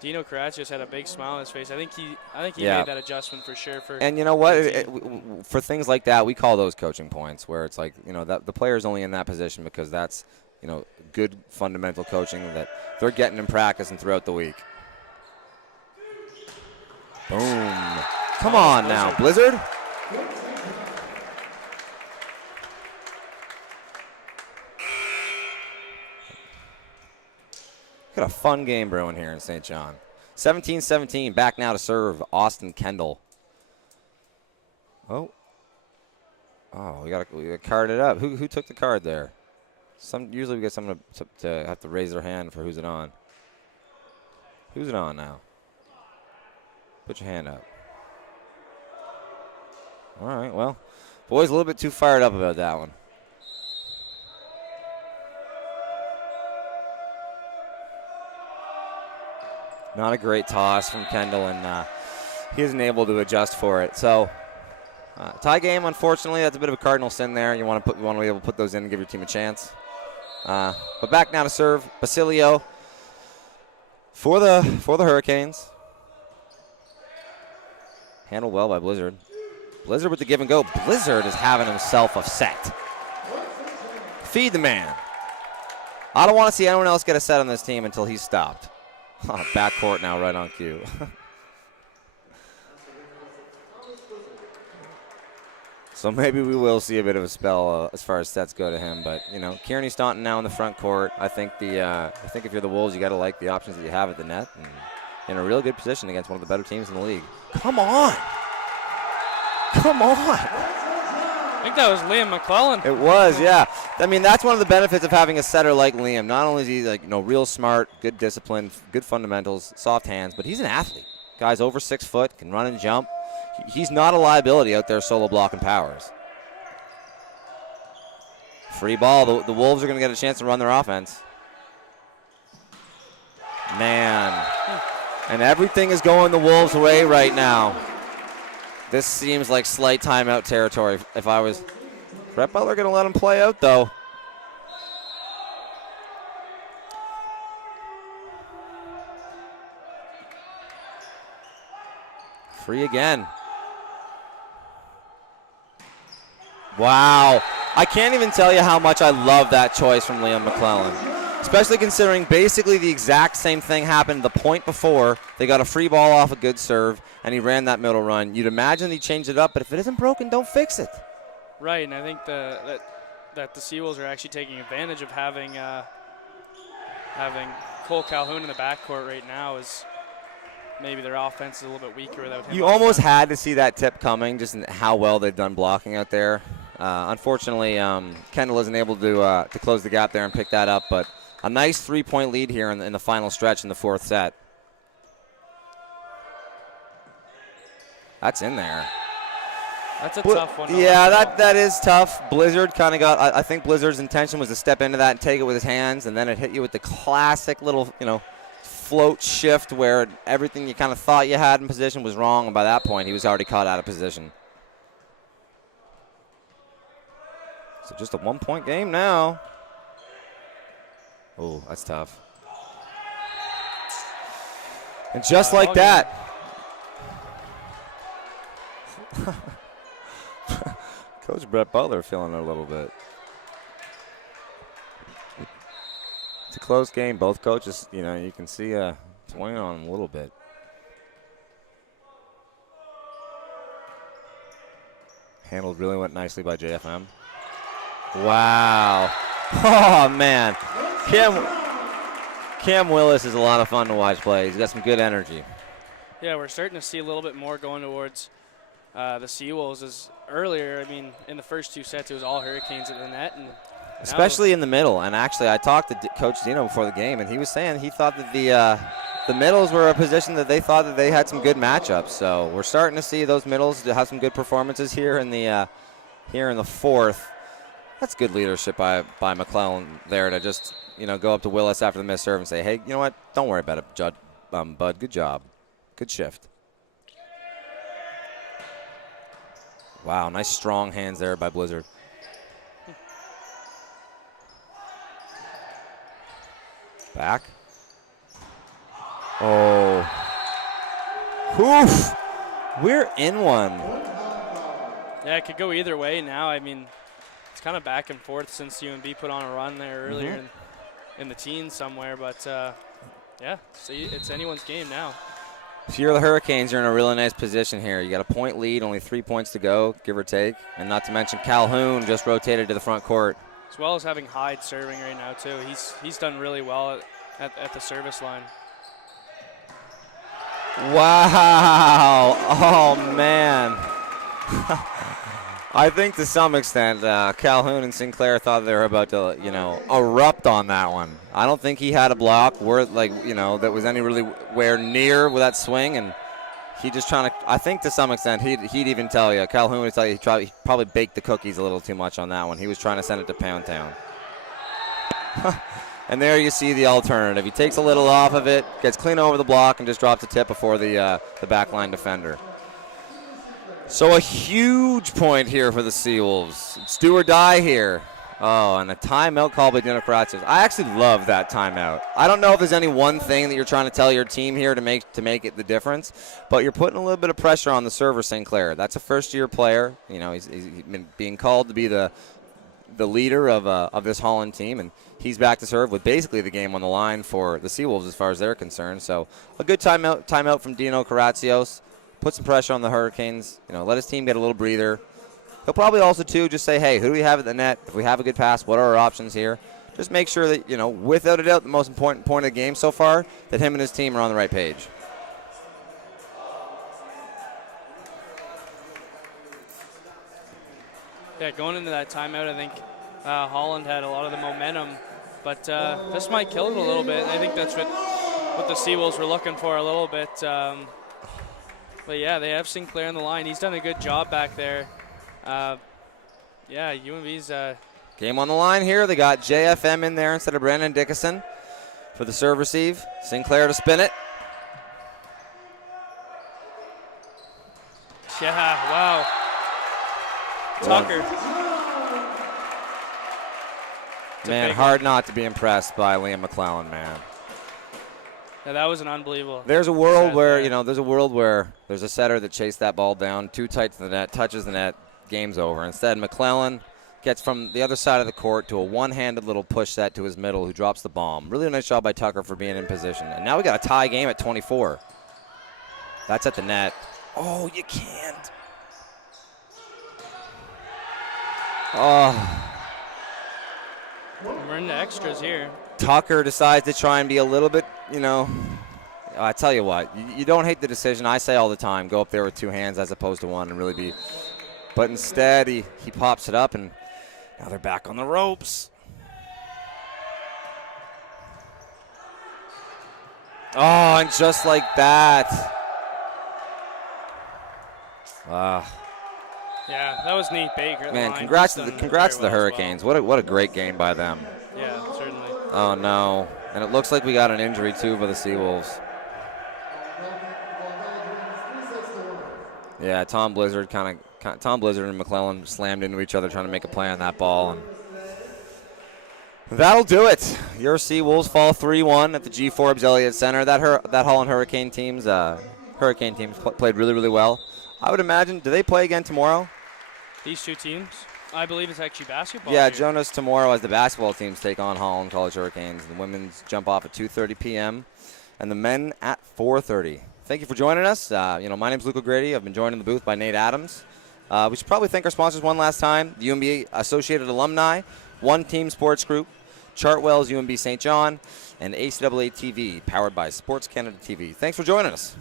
Dino Karatsios had a big smile on his face. I think he made that adjustment for sure. And you know what? For things like that, we call those coaching points, where it's like, you know, that the player's only in that position because that's, you know, good fundamental coaching that they're getting in practice and throughout the week. Boom. Come on now, Blizzard. Got a fun game brewing here in St. John. 17-17, back now to serve Austin Kendall. Oh, we got to card it up. Who took the card there? Usually we get someone to have to raise their hand for who's it on. Who's it on now? Put your hand up. All right, well, boys a little bit too fired up about that one. Not a great toss from Kendall, and he isn't able to adjust for it. So, tie game, unfortunately, that's a bit of a cardinal sin there. You want to be able to put those in and give your team a chance. But back now to serve Basilio for the Hurricanes. Handled well by Blizzard. Blizzard with the give and go. Blizzard is having himself a set. Feed the man. I don't want to see anyone else get a set on this team until he's stopped. Backcourt now, right on cue. So maybe we will see a bit of a spell as far as sets go to him. But, you know, Kearney Staunton now in the front court. I think if you're the Wolves, you got to like the options that you have at the net. And in a real good position against one of the better teams in the league. Come on. Come on. I think that was Liam McClellan. It was, yeah. I mean, that's one of the benefits of having a setter like Liam. Not only is he, like, you know, real smart, good discipline, good fundamentals, soft hands, but he's an athlete. Guy's over 6 foot, can run and jump. He's not a liability out there solo blocking powers. Free ball. The Wolves are going to get a chance to run their offense. Man. And everything is going the Wolves' way right now. This seems like slight timeout territory. If I was Brett Butler, going to let him play out, though. Free again. Wow. I can't even tell you how much I love that choice from Liam McClellan. Especially considering basically the exact same thing happened the point before. They got a free ball off a good serve, and he ran that middle run. You'd imagine he changed it up, but if it isn't broken, don't fix it. Right, and I think that the Seawolves are actually taking advantage of having Cole Calhoun in the backcourt right now. Is maybe their offense is a little bit weaker without him. You almost had to see that tip coming, just in how well they've done blocking out there. Unfortunately, Kendall isn't able to close the gap there and pick that up, but a nice 3-point lead here in the final stretch in the fourth set. That's in there. That's a tough one. Yeah, that is tough. Blizzard kind of got, I think Blizzard's intention was to step into that and take it with his hands, and then it hit you with the classic little, you know, float shift where everything you kind of thought you had in position was wrong, and by that point he was already caught out of position. So just a 1-point game now. Oh, that's tough. And just like that. Coach Brett Butler feeling it a little bit. It's a close game. Both coaches, you know, you can see it's weighing on them a little bit. Handled really went nicely by JFM. Wow. Oh, man. Cam Willis is a lot of fun to watch play. He's got some good energy. Yeah, we're starting to see a little bit more going towards the Seawolves. As earlier, I mean, in the first 2 sets, it was all Hurricanes at the net. And especially in the middle. And actually, I talked to Coach Dino before the game, and he was saying he thought that the middles were a position that they thought that they had some good matchups. So we're starting to see those middles have some good performances here in the fourth. That's good leadership by McClellan there to just, you know, go up to Willis after the missed serve and say, hey, you know what? Don't worry about it, Bud. Good job. Good shift. Wow, nice strong hands there by Blizzard. Back. Oh. Oof. We're in one. Yeah, it could go either way now. I mean, it's kind of back and forth since UNB put on a run there earlier in the teens somewhere. But, yeah, it's anyone's game now. If you're the Hurricanes, you're in a really nice position here. You got a point lead, only 3 points to go, give or take. And not to mention Calhoun just rotated to the front court. As well as having Hyde serving right now, too. He's done really well at the service line. Wow. Oh, man. I think to some extent Calhoun and Sinclair thought they were about to, erupt on that one. I don't think he had a block that was anywhere near with that swing, and he just trying to. I think to some extent he'd even tell you, Calhoun would tell you he probably baked the cookies a little too much on that one. He was trying to send it to Pound Town. And there you see the alternative. He takes a little off of it, gets clean over the block, and just drops a tip before the backline defender. So a huge point here for the Seawolves. It's do or die here. Oh, and a timeout called by Dino Karatsios. I actually love that timeout. I don't know if there's any one thing that you're trying to tell your team here to make it the difference, but you're putting a little bit of pressure on the server, Sinclair. That's a first-year player. He's been being called to be the leader of this Holland team, and he's back to serve with basically the game on the line for the Seawolves as far as they're concerned. So a good timeout from Dino Karatsios. Put some pressure on the Hurricanes. Let his team get a little breather. He'll probably also, too, just say, hey, who do we have at the net? If we have a good pass, what are our options here? Just make sure that, without a doubt, the most important point of the game so far, that him and his team are on the right page. Yeah, going into that timeout, I think Holland had a lot of the momentum, but this might kill it a little bit. I think that's what the Seawolves were looking for a little bit. But, yeah, they have Sinclair on the line. He's done a good job back there. Yeah, UNB's game on the line here. They got JFM in there instead of Brandon Dickinson for the serve receive. Sinclair to spin it. Yeah, wow. Tucker. Man, hard not to be impressed by Liam McClellan, man. Yeah, that was an unbelievable. There's a world where, there's a setter that chased that ball down, too tight to the net, touches the net, game's over. Instead, McClellan gets from the other side of the court to a one-handed little push set to his middle, who drops the bomb. Really nice job by Tucker for being in position. And now we got a tie game at 24. That's at the net. Oh, you can't. Oh. We're into extras here. Tucker decides to try and be a little bit, I tell you what, you don't hate the decision. I say all the time, go up there with two hands as opposed to one and really be. But instead, he pops it up, and now they're back on the ropes. Oh, and just like that. Yeah, that was neat, Baker. Man, congrats to the Hurricanes. Well. What a great game by them. Yeah, certainly. Oh, no. And it looks like we got an injury, too, for the Seawolves. Yeah, Tom Blizzard and McClellan slammed into each other trying to make a play on that ball. And that'll do it. Your Seawolves fall 3-1 at the G. Forbes Elliott Center. That Holland Hurricane teams played really, really well. I would imagine, do they play again tomorrow? These two teams? I believe it's actually basketball. Yeah, here. Jonas tomorrow as the basketball teams take on Holland College Hurricanes. The women's jump off at 2:30 p.m. and the men at 4:30. Thank you for joining us. My name's Luke O'Grady. I've been joined in the booth by Nate Adams. We should probably thank our sponsors one last time. The UNB Associated Alumni, One Team Sports Group, Chartwell's UNB St. John, and ACAA TV, powered by Sports Canada TV. Thanks for joining us.